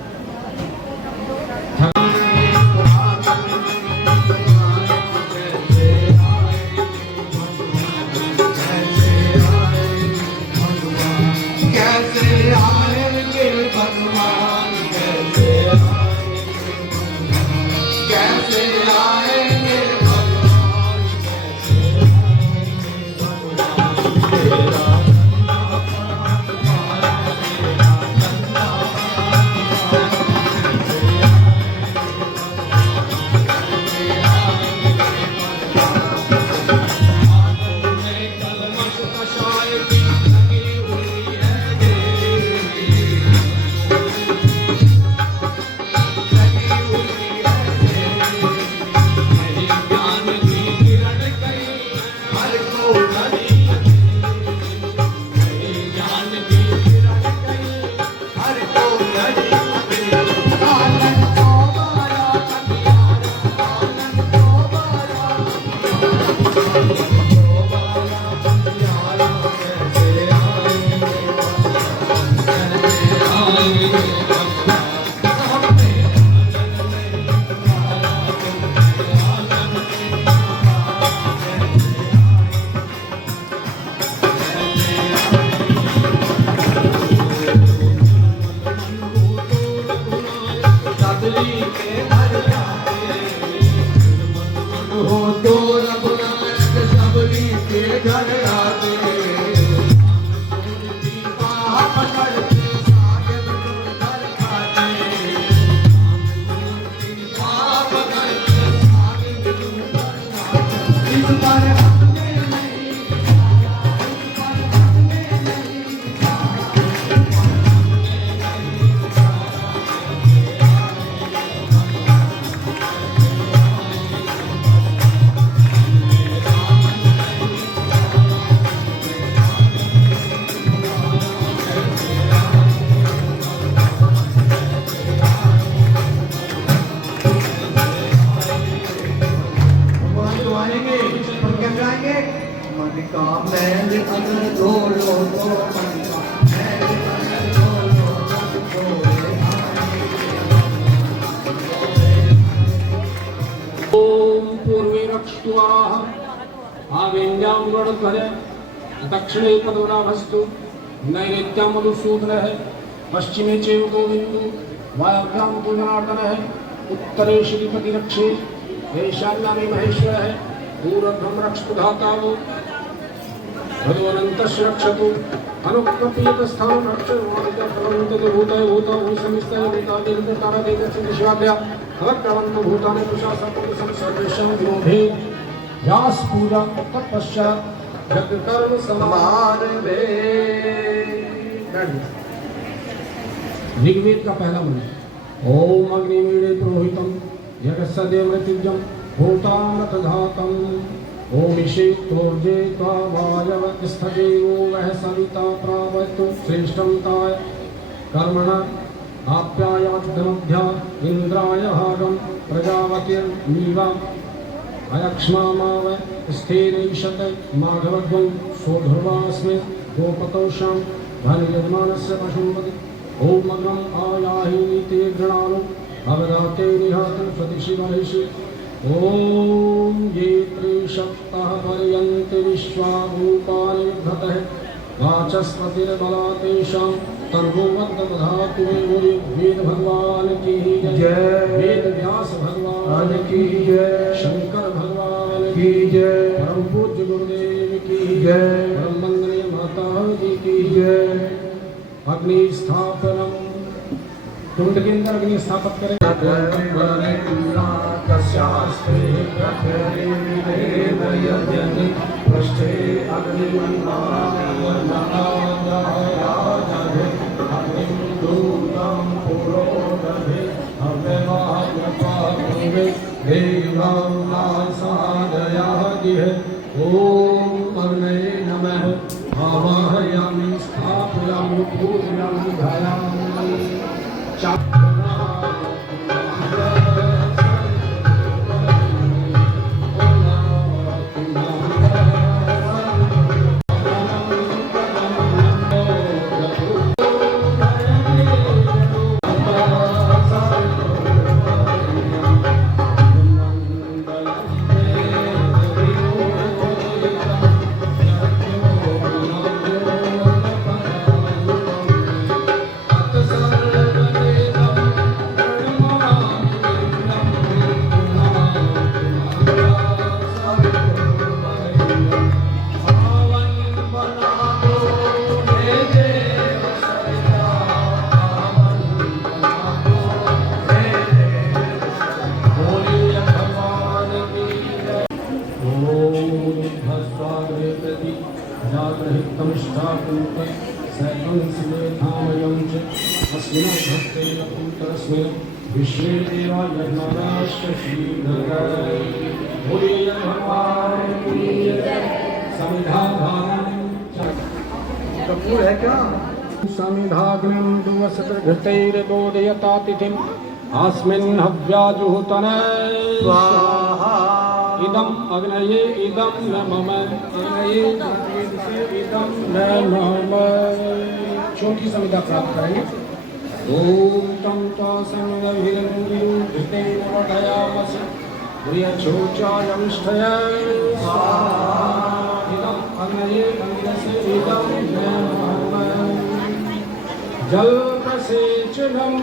वेन्द्यां गरुडध्वज दक्षिणे पद्मनाभस्तु नैऋत्यां मधुसूदनः पश्चिमे चैव गोविन्दो वायव्यां तु जनार्दनः उत्तरे श्रीपतिरक्षे ईशान्यामे महेश्वरः पूर्वं रक्षतु धातावो भगवन्तस्य रक्षतु अनुकम्पितस्थानं रक्षतु भूतः समिस्तः भूतादेवतारादेवस्य विश्वाभ्या अवक्रमन्तु भूतानि पुरुषासंपूर्णं सर्वेषां विरोधे व्यास पूजा तत्पश्चात् यज्ञकर्म समारभे। ऋग्वेद का पहला मंत्र ओम अग्निमीळे पुरोहितं यज्ञस्य मृत्युजं भूतामृतधातम् ओम ईशेत्योर्जे वायव स्थजेवो वह सविता प्रावतु श्रेष्ठं ताय कर्मणा आप्यायाद्धमभ्या इंद्राय भागं प्रजावतीर्नीवा अयक्ष्मामाव स्थिरैषत माघवद्वं सोऽध्रुवास्मि गोपतोषां धनयजमानस्य पशुपति ओम अग्रम आयाहीनीते गणालो अवदाते निहातं स्वतिषि वरिषि ओम ये त्रिसप्ताह पर्यन्ते विश्वारूपाणि विभ्रतः वाचस्पतिर्बला तेषां तर्गोवद्दधातु मे वेद भगवान की जय वेद व्यास भगवान की जय शंकर भगवान की जय परम पूज्य गुरुदेव की जय परम वंदनीय माता जी की जय। अग्नि स्थापनम कुंड के अंदर अग्नि स्थापित करें। ओम अग्नये नमः आवाहयामि स्थापयामि पूजयामि ध्यायामि कपूर है क्या? समिधाग्निं दुवसतृघृतैर्बोधयतातिथिम् अस्मिन् हव्याजुहुतने स्वाहा इदम् अग्नये इदं न मम अग्नये इदं न मम। चौथी समिधा प्राप्त करेंगे। ओम तं च संगभिरंगिं घृतेर्वधयामसि प्रियचोचायंष्ठय स्वाहा इदम् अग्नये अग्नसे इदं न मम। जल प्रसेचनम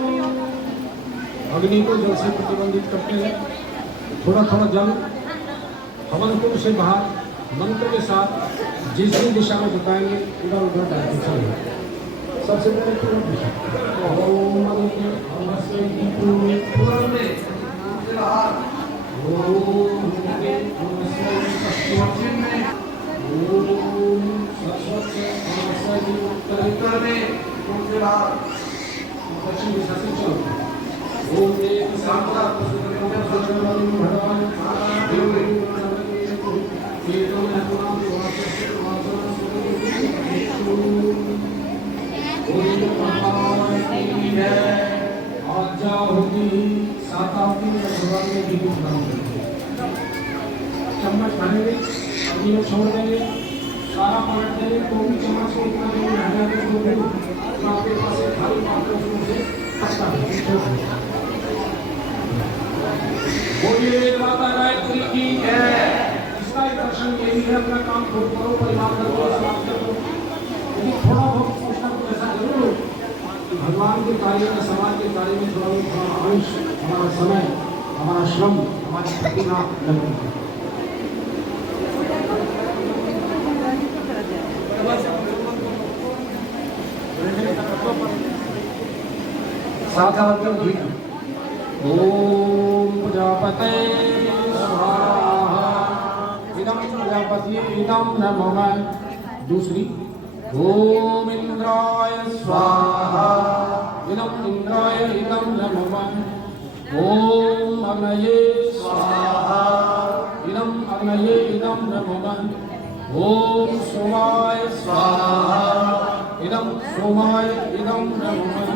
अग्नि को जल से प्रतिबंधित करते हैं। थोड़ा थोड़ा जल हवन कुंड से बाहर मंत्र के साथ जिस भी दिशा में झुकाएंगे उधर उधर डालते चलिए। सबसे पहले पूर्व दिशा ओम अग्नि अमस्ते पूर्वे पूर्व में ओम अग्नि अमस्ते पश्चिम में ओम सरस्वती अमस्ते उत्तर में दक्षिण दिशा से चलो। ओम देव सामना भगवान चम्मच भरेंगे अग्नि में छोड़ देंगे सारा पलट देंगे तो भी चम्मच को इतना दूर रहने के तो आपके पास एक खाली पात्र से अच्छा बोलिए माता गायत्री की जय। इसका एक दर्शन के लिए अपना काम खुद करो, परिवार करो, समाज करो, लेकिन थोड़ा बहुत कुछ ना कुछ ऐसा जरूर हो भगवान के कार्य में, समाज के कार्य में थोड़ा अंश, हमारा समय, हमारा श्रम, हमारी प्रतिभा लगती है। साथ जी ओम प्रजापते स्वाहा इदं प्रजापति इदं नमः। दूसरी ओम इंद्राय स्वाहा इदं इंद्राय इदं नमः। ओम अग्नये स्वाहा इदं अग्नये इदं नमः। ओम सोमाय स्वाहा इदं सोमाय इदं नमः।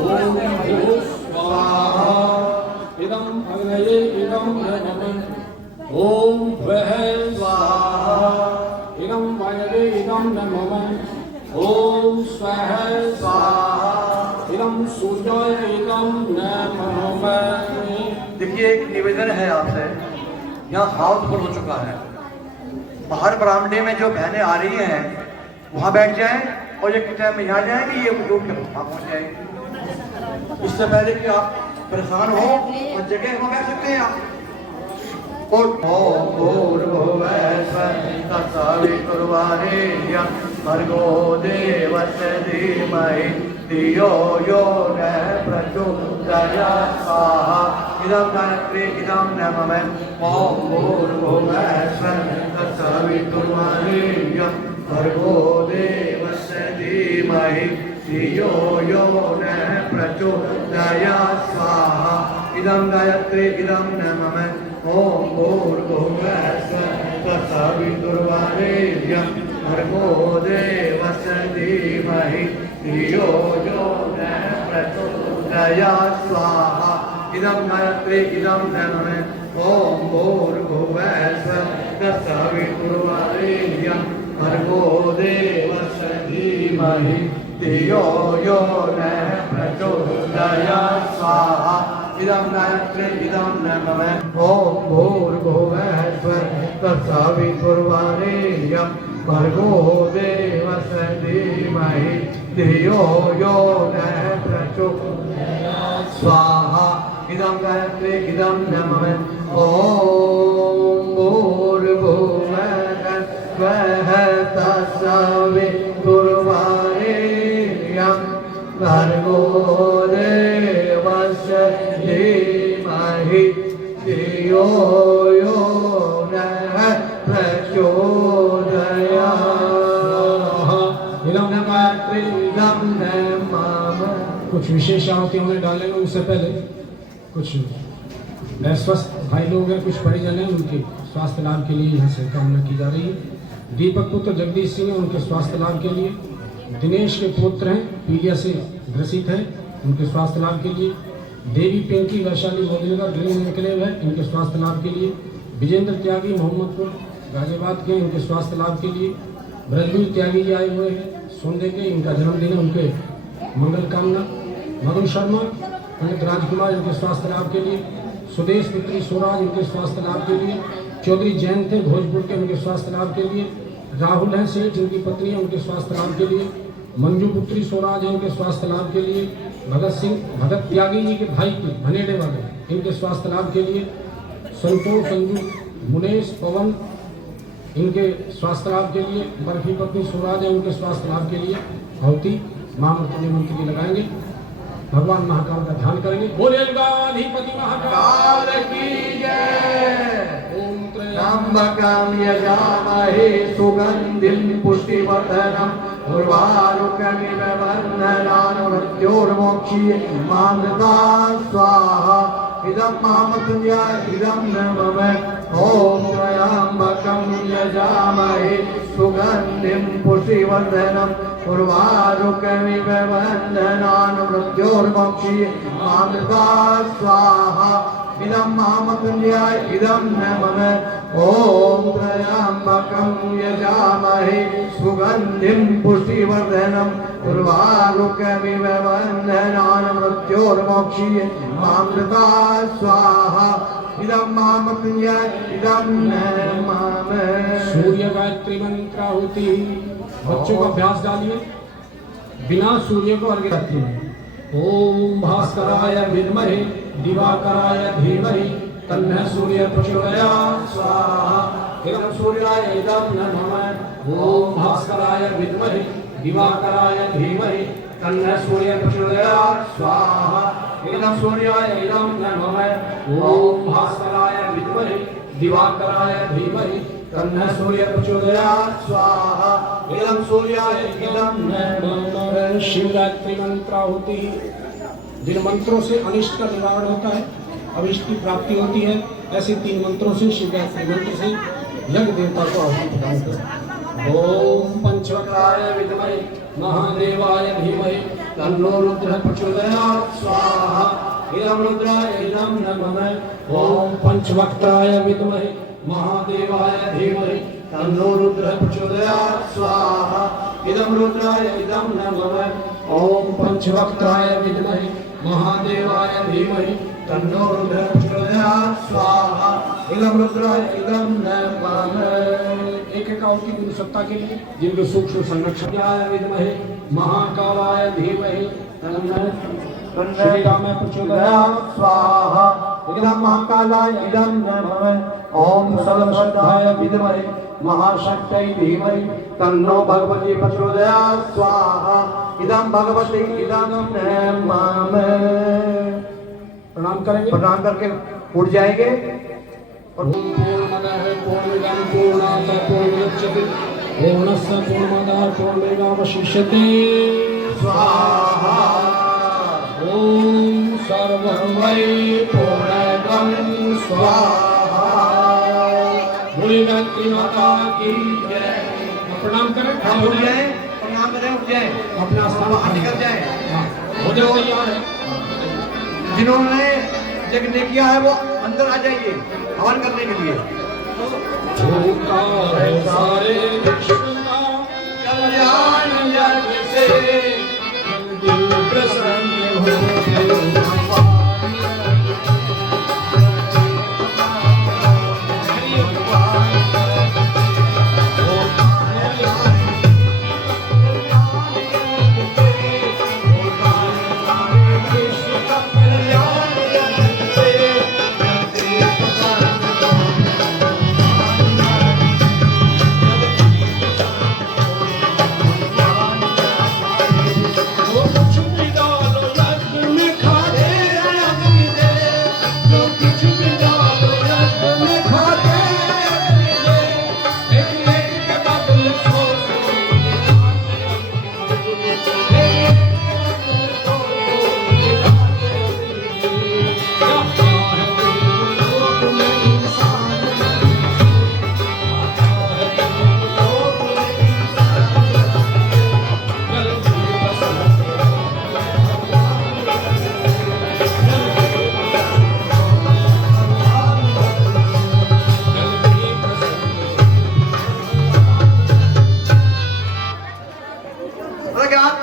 ओम भूः स्वाहा इदं अग्नये इदं नमः। ओम भुवः स्वाहा इदं वायवे इदं नमः। ओम स्वः स्वाहा इदं सूर्याय इदं नमः। देखिए, एक निवेदन है आपसे, यहाँ हाउस फुल हो चुका है। बाहर बरामदे में जो बहनें आ रही हैं वहाँ बैठ जाएं और ये टाइम में यहाँ जाएंगे, ये डूब के वहाँ पहुँच जाएंगे। इससे पहले कि आप परेशान हो और जगह वहाँ बैठ सकते हैं आप। भर्गो देवस्य धीमहि धियो यो न प्रचोदयात् स्वाहा इदं गायत्री इदं नमः। ओम भूर्भुवः तत्सवितुर्वरेण्यं भर्गो देवस्य धीमहि धियो यो न प्रचोदयात् स्वाहा इदं गायत्री इदं नमः। ओम भूर्भुवः तत्सवितुर्वरेण्यं भर्गो देवस्य धीमहि धियो यो न प्रचोदयात् स्वाहा इदं गायत्री इदं नमः। ओम भूर्भुवः तत्सवितुर्वरेण्यं भर्गो देवस्य धीमहि धियो यो न प्रचोदयात् स्वाहा इदं गायत्री इदं नमः। ओम भूर्भुवः तत्सवितुर्वरेण्यं भर्गो देवस्य धीमहि धियो यो न प्रचोदयात् स्वाहा इदं गायत्री इदं नमः। ओम भूर्भुवः तत्सवितुर्वरेण्यं भर्गो देवस्य धीमहि धियो यो न प्रचोदयात् इदं गायत्री इदं नमः। कुछ विशेष आहुतियों में डालेंगे, उससे पहले कुछ अस्वस्थ भाई लोग हैं, कुछ परिजन हैं, उनके स्वास्थ्य लाभ के लिए यहाँ से कामना की जा रही है। दीपक पुत्र जगदीश सिंह उनके स्वास्थ्य लाभ के लिए, दिनेश के पुत्र हैं पीलिया से ग्रसित हैं, उनके स्वास्थ्य लाभ के लिए, देवी पिंकी वैशाली मोदीनगर ग्रीन निकले हुए इनके स्वास्थ्य लाभ के लिए, विजेंद्र त्यागी मोहम्मदपुर गाजियाबाद के इनके स्वास्थ्य लाभ के लिए, ब्रजवीर त्यागी जी आए हुए हैं सोंदे के, इनका जन्मदिन है, उनके मंगल कामना, मधु शर्मा पंडित राजकुमार इनके स्वास्थ्य लाभ के लिए, सुदेश पुत्री स्वराज इनके स्वास्थ्य लाभ के लिए, चौधरी जैन थे भोजपुर के उनके स्वास्थ्य लाभ के लिए, राहुल हैं सेठ इनकी पत्नी है उनके स्वास्थ्य लाभ के लिए, मंजू पुत्री स्वराज है उनके स्वास्थ्य लाभ के लिए, भगत त्यागी जी के भाई थे भनेड़े वाले इनके स्वास्थ्य लाभ के लिए, संतोष संजू मुनेश पवन इनके स्वास्थ्य लाभ के लिए, बर्फी पत्नी स्वराज है उनके स्वास्थ्य लाभ के लिए आहुति महामृत्युंजय मंत्र की लगाएंगे। भगवान महाकाल का ध्यान करेंगे। बोले गणाधिपति महाकाल की जय। ओम त्र्यंबकं यजामहे सुगंधिं पुष्टिवर्धनम् उर्वारुकमिव बन्धनान् मृत्योर्मोक्षीयमामृतात् स्वाहा इदं महामृत्युंजय इदं नमः। ओम त्र्यंबकं यजामहे सुगंधिं पुष्टिवर्धनम् उर्वारुकमिव बन्धनान् मृत्योर्मोक्षीयमामृतात् स्वाहा इदं महामृत्युंजय इदं नमः। ओम त्र्यंबकं यजामहे सुगंधिं पुष्टिवर्धनम् उर्वारुकमिव बन्धनान् मृत्योर्मोक्षीयमामृतात् स्वाहा इदं माम मृत्युंजय इदं माम। सूर्य गायत्री मंत्र आहुति। बच्चों को अभ्यास डालिए बिना सूर्य को अर्घ्य रखिए। ओम भास्कराय विद्महे दिवाकराय धीमहि तन्नः सूर्य प्रचोदयात् स्वाहा। इदं सूर्याय इदं नमः। ओम भास्कराय विद्महे दिवाकराय धीमहि तन्नः सूर्य प्रचोदयात् स्वाहा। इदं सूर्याय इदं नमः। ओम भास्कराय विद्महे दिवाकराय धीमहि तन्नः सूर्य प्रचोदयात् स्वाहा। इदं सूर्याय इदं नमः। शिवरात्रि मंत्राहुति। जिन मंत्रों से अनिष्ट का निवारण होता है, अभिष्ट की प्राप्ति होती है, ऐसे 3 मंत्रों से शिवरात्रि मंत्र से यज्ञ देवता को आहुति प्रदान करें। ओम पंचवक्राय विद्महे महादेवाय धीमहि तन्नो रुद्रः प्रचोदयात् स्वाहा। इदं रुद्राय इदं नमः। ओम पंचवक्त्राय विद्महे महादेवाय धीमहि तन्नो रुद्रः प्रचोदयात् स्वाहा। इदं रुद्राय इदं नमः। ओम पंचवक्त्राय विद्महे महादेवाय धीमहि तन्नो रुद्रः प्रचोदयात् स्वाहा। इदं रुद्राय इदं नमः। एक आहुति गुरु सत्ता के लिए जिनके सूक्ष्म संरक्षणाय विद्महे महाकालाय धीमहि तन्नो श्री राम प्रचोदयात् स्वाहा। इदं महाकालाय इदं नमः। ओम सर्वश्रद्धाय विद्महे महाशक्त्यै धीमहि तन्नो भगवती प्रचोदयात् स्वाहा। इदं भगवती इदं नमः। प्रणाम करेंगे। प्रणाम करके उठ जाएंगे। पूर्णमदः पूर्णमिदं पूर्णात् पूर्णमुदच्यते पूर्णस्य पूर्णमादाय पूर्णमेवावशिष्यते स्वाहा। ओम सर्वं वै पूर्णं स्वाहा। बोलिए गायत्री माता की जय। प्रणाम करें। हम उठ जाए, प्रणाम करें, उठ जाए, अपना स्थान बाहर निकल जाए। हो जाओ तैयार है। जिन्होंने यज्ञ किया है वो अंदर आ जाइए हवन करने के लिए। झूठा है सारे विश्व का कल्याण यज्ञ से दिल प्रसन्न हो।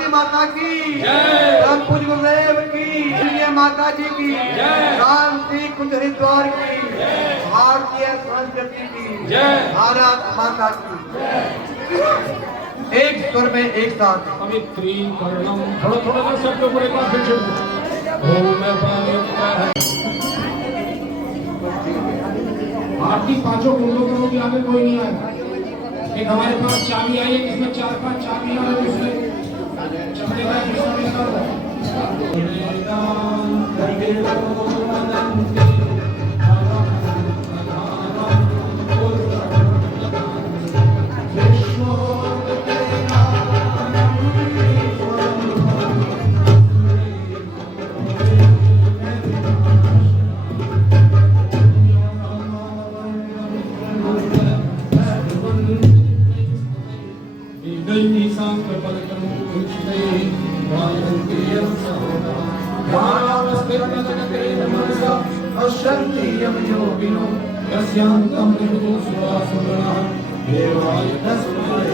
माता की राम पूज गुरुदेव की, माता जी की, शांति कुंज हरिद्वार की, भारतीय संस्कृति की, भारत माता की। एक स्वर में एक साथ पवित्री कर्णम। थोड़ा थोड़ा सा शब्द को एक बार फिर से ओम आरती 5 कुंडों करोगे, आगे कोई नहीं आएगा। एक हमारे पास चाबी आई है, इसमें 4-5 चाबी आ रही है, चलेगा इसमें करो। यस्यांतं निरुतो सुरासुरः देवाय तस्मै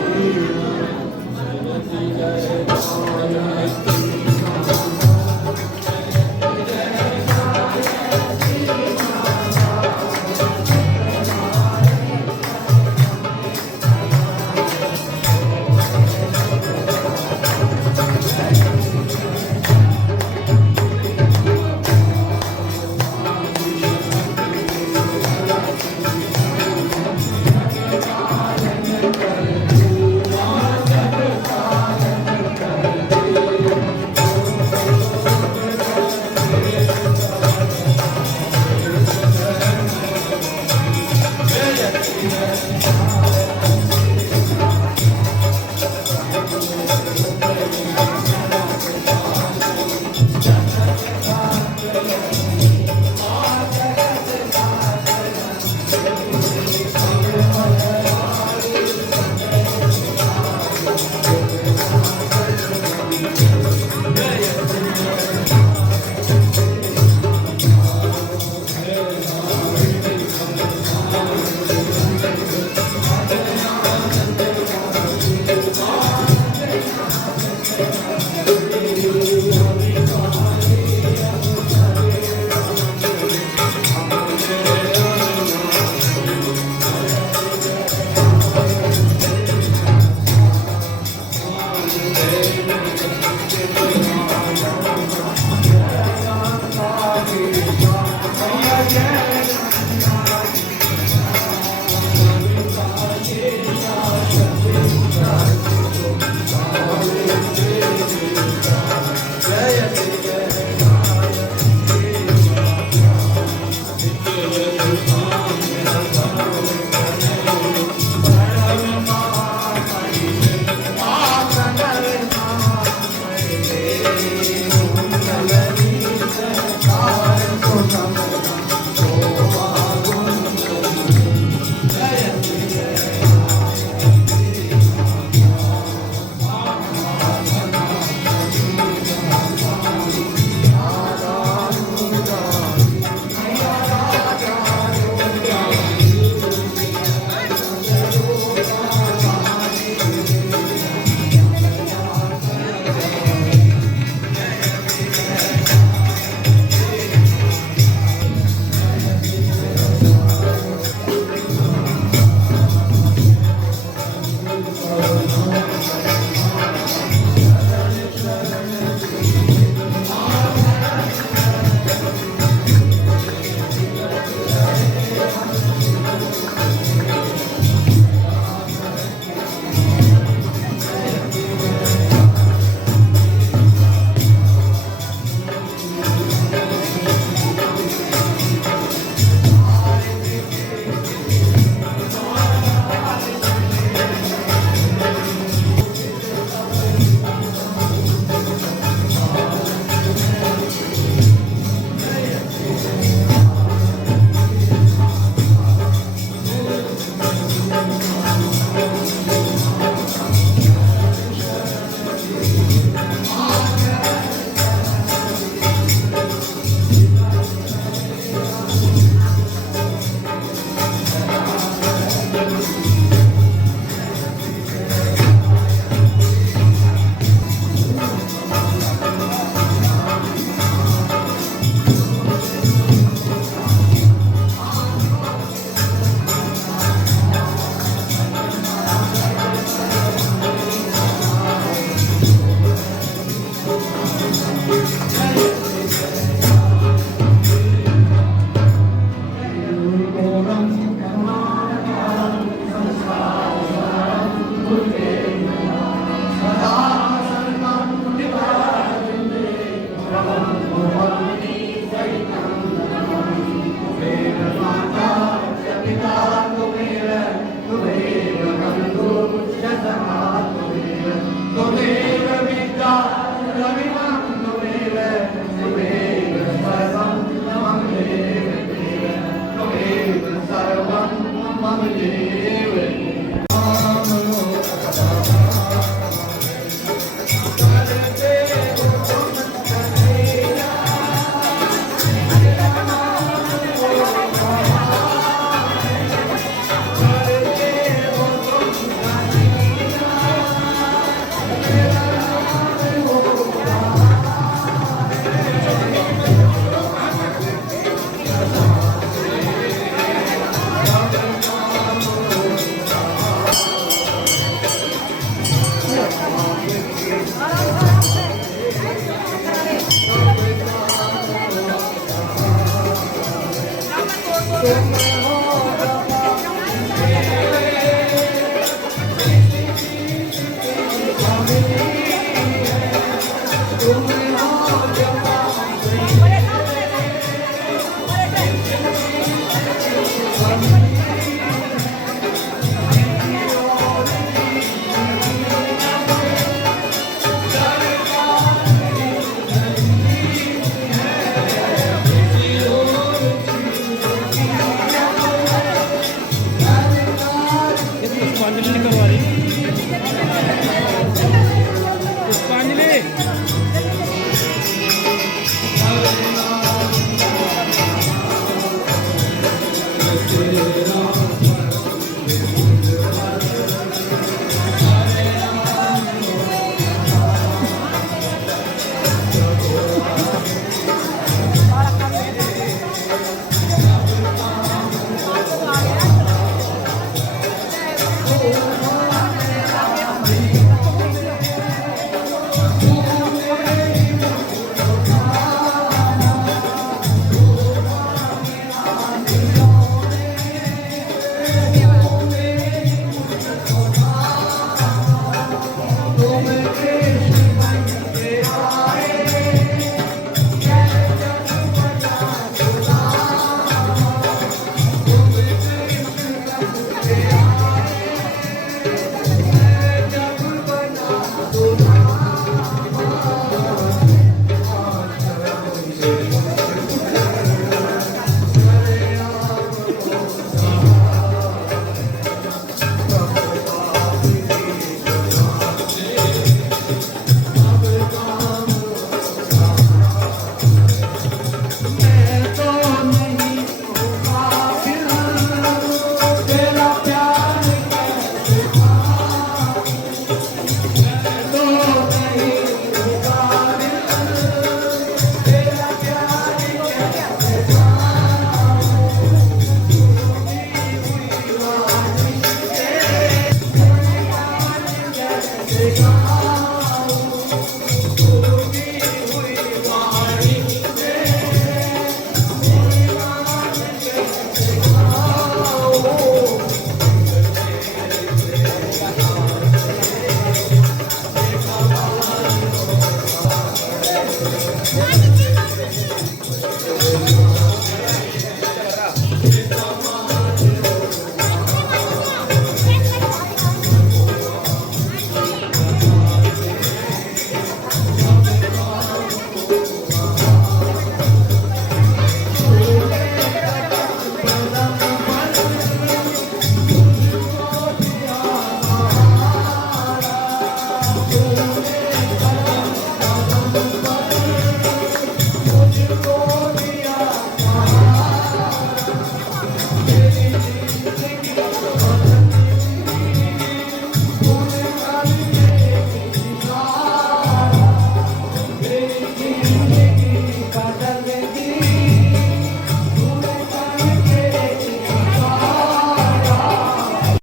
What?